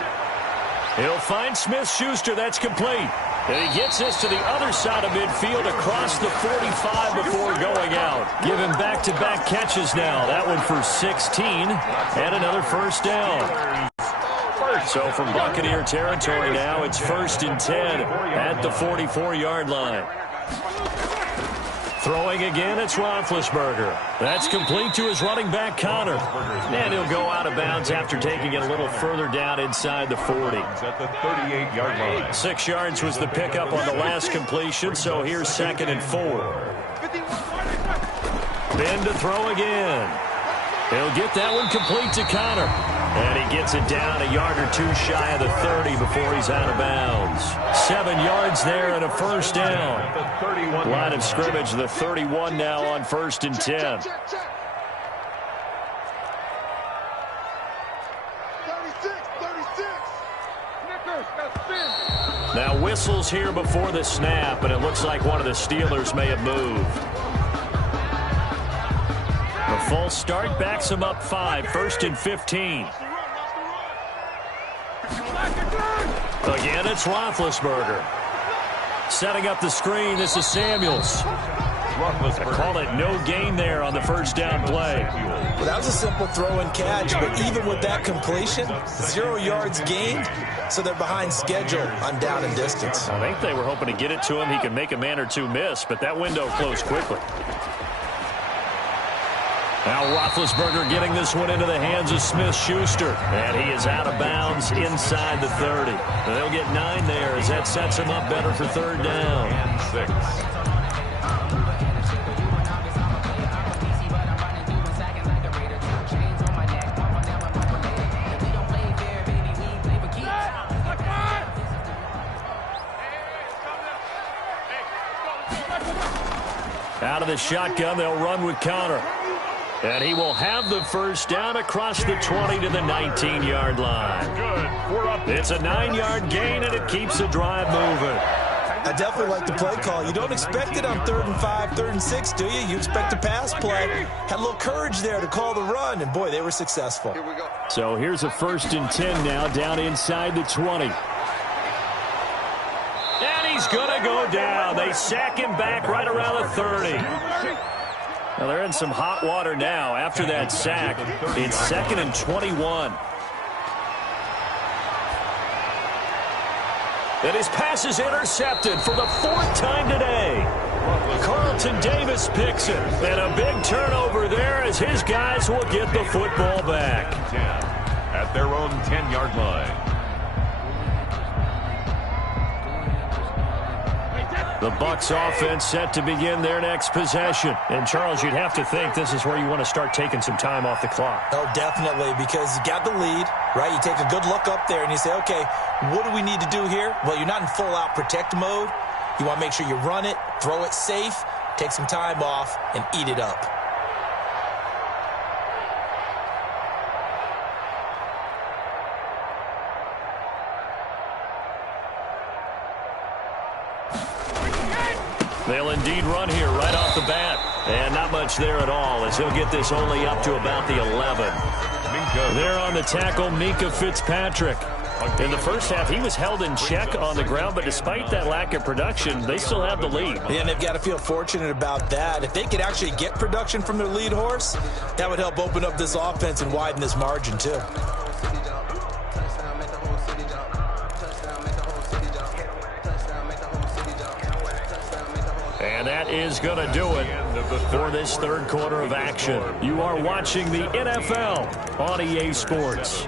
He'll find Smith-Schuster. That's complete. And he gets this to the other side of midfield across the 45 before going out. Give him back-to-back catches now. That one for 16 and another first down. So from Buccaneer territory now, it's 1st and 10 at the 44-yard line. Throwing again, it's Roethlisberger. That's complete to his running back, Connor. And he'll go out of bounds after taking it a little further down inside the 40. At the 38-yard line. 6 yards was the pickup on the last completion, so here's 2nd and 4. Ben to throw again. He'll get that one complete to Connor. And he gets it down a yard or 2 shy of the 30 before he's out of bounds. 7 yards there and a first down. Line of scrimmage, the 31 now on 1st and 10. Now whistles here before the snap, and it looks like one of the Steelers may have moved. The false start backs him up 5, 1st and 15. Again, it's Roethlisberger. Setting up the screen, this is Samuels. I call it no gain there on the first down play. Well, that was a simple throw and catch, but even with that completion, 0 yards gained, so they're behind schedule on down and distance. I think they were hoping to get it to him. He could make a man or two miss, but that window closed quickly. Now Roethlisberger getting this one into the hands of Smith-Schuster. And he is out of bounds inside the 30. They'll get 9 there as that sets him up better for 3rd down. And 6. Out of the shotgun, they'll run with Connor. And he will have the first down across the 20 to the 19-yard line. It's a 9-yard gain, and it keeps the drive moving. I definitely like the play call. You don't expect it on 3rd and 5, 3rd and 6, do you? You expect a pass play. Had a little courage there to call the run, and boy, they were successful. So here's a 1st and 10 now, down inside the 20. And he's going to go down. They sack him back right around the 30. Now they're in some hot water now after that sack. It's 2nd and 21. And his pass is intercepted for the 4th time today. Carlton Davis picks it. And a big turnover there as his guys will get the football back. At their own 10-yard line. The Bucs offense set to begin their next possession. And, Charles, you'd have to think this is where you want to start taking some time off the clock. Oh, definitely, because you got the lead, right? You take a good look up there and you say, okay, what do we need to do here? Well, you're not in full-out protect mode. You want to make sure you run it, throw it safe, take some time off, and eat it up. They'll indeed run here right off the bat. And not much there at all, as he'll get this only up to about the 11. There on the tackle, Minkah Fitzpatrick. In the first half, he was held in check on the ground, but despite that lack of production, they still have the lead. Yeah, and they've got to feel fortunate about that. If they could actually get production from their lead horse, that would help open up this offense and widen this margin, too. And that is going to do it for this third quarter of action. You are watching the NFL on EA Sports.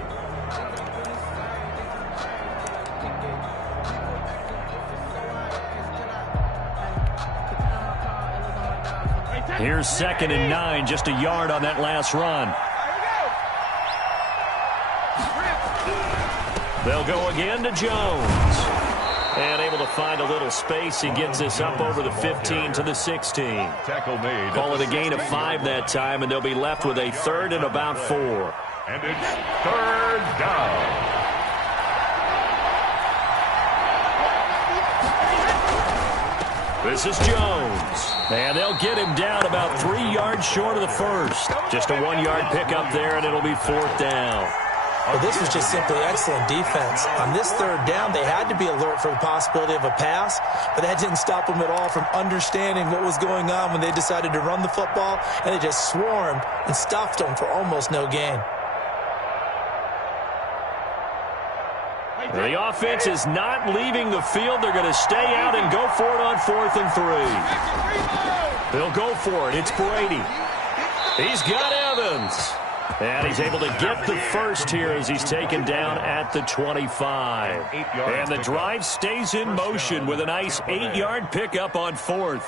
Here's 2nd and 9, just a yard on that last run. They'll go again to Jones. And able to find a little space. He gets this up over the 15 to the 16. Tackle made. Call it a gain of 5 that time, and they'll be left with a 3rd and about 4. And it's 3rd down. This is Jones. And they'll get him down about 3 yards short of the first. Just a 1-yard pickup there, and it'll be 4th down. Well, this was just simply excellent defense. On this 3rd down, they had to be alert for the possibility of a pass, but that didn't stop them at all from understanding what was going on when they decided to run the football, and they just swarmed and stuffed them for almost no gain. The offense is not leaving the field. They're going to stay out and go for it on 4th and 3. They'll go for it. It's Brady. He's got Evans. And he's able to get the first here as he's taken down at the 25. And the drive stays in motion with a nice 8-yard pickup on 4th.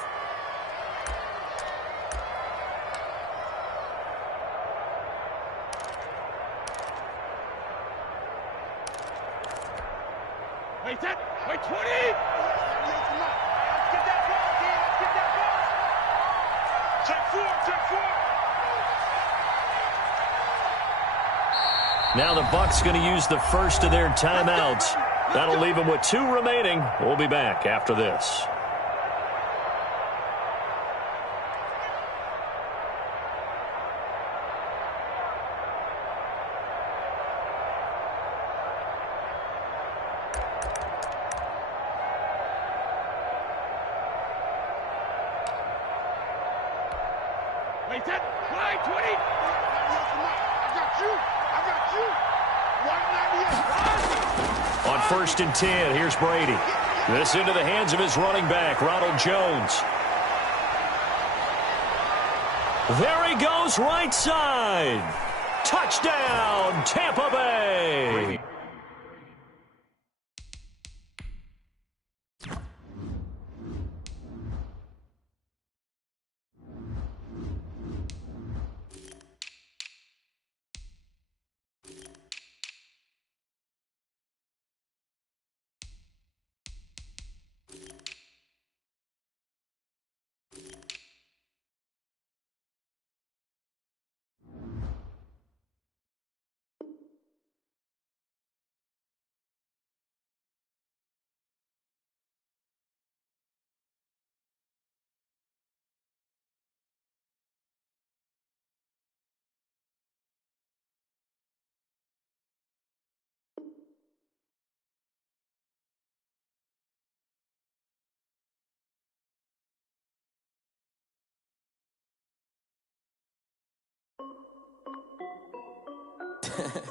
Wait, 20! Get that ball, D. Get that ball. Check 4. Now the Bucs going to use the first of their timeouts. That'll leave them with 2 remaining. We'll be back after this. Wait, 20! On 1st and 10, here's Brady. This into the hands of his running back, Ronald Jones. There he goes, right side. Touchdown, Tampa Bay.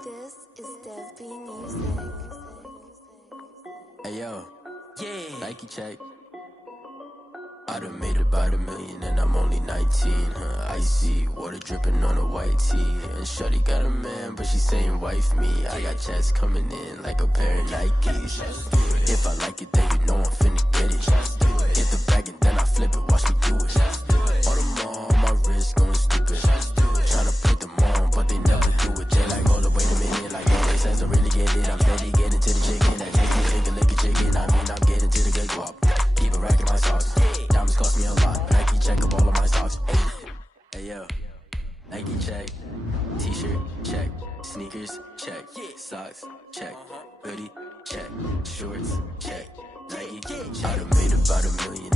This is Dev B Music. Hey yo, yeah, Nike check. I done made about $1 million and I'm only 19, icy, water dripping on a white tee. And shorty got a man, but she saying wife me. I got checks coming in like a pair of Nikes. If I like it, then you know I'm finna get it. Hit the bag and then I flip it, watch me do it. All the more on my wrist going stupid. Tryna put them on, but they never do it. They like, hold up, wait a minute, like all they sense, I really get it. I'm steady getting to the chicken, that chicken, finger lick a chicken. I mean, I'm getting to the good guap. Keep a rack in my socks. Diamonds cost me a lot. Nike check up all of my socks. Hey yo, Nike check. T-shirt check. Sneakers check. Socks check. Hoodie check. Shorts check. Nike. I done made about $1 million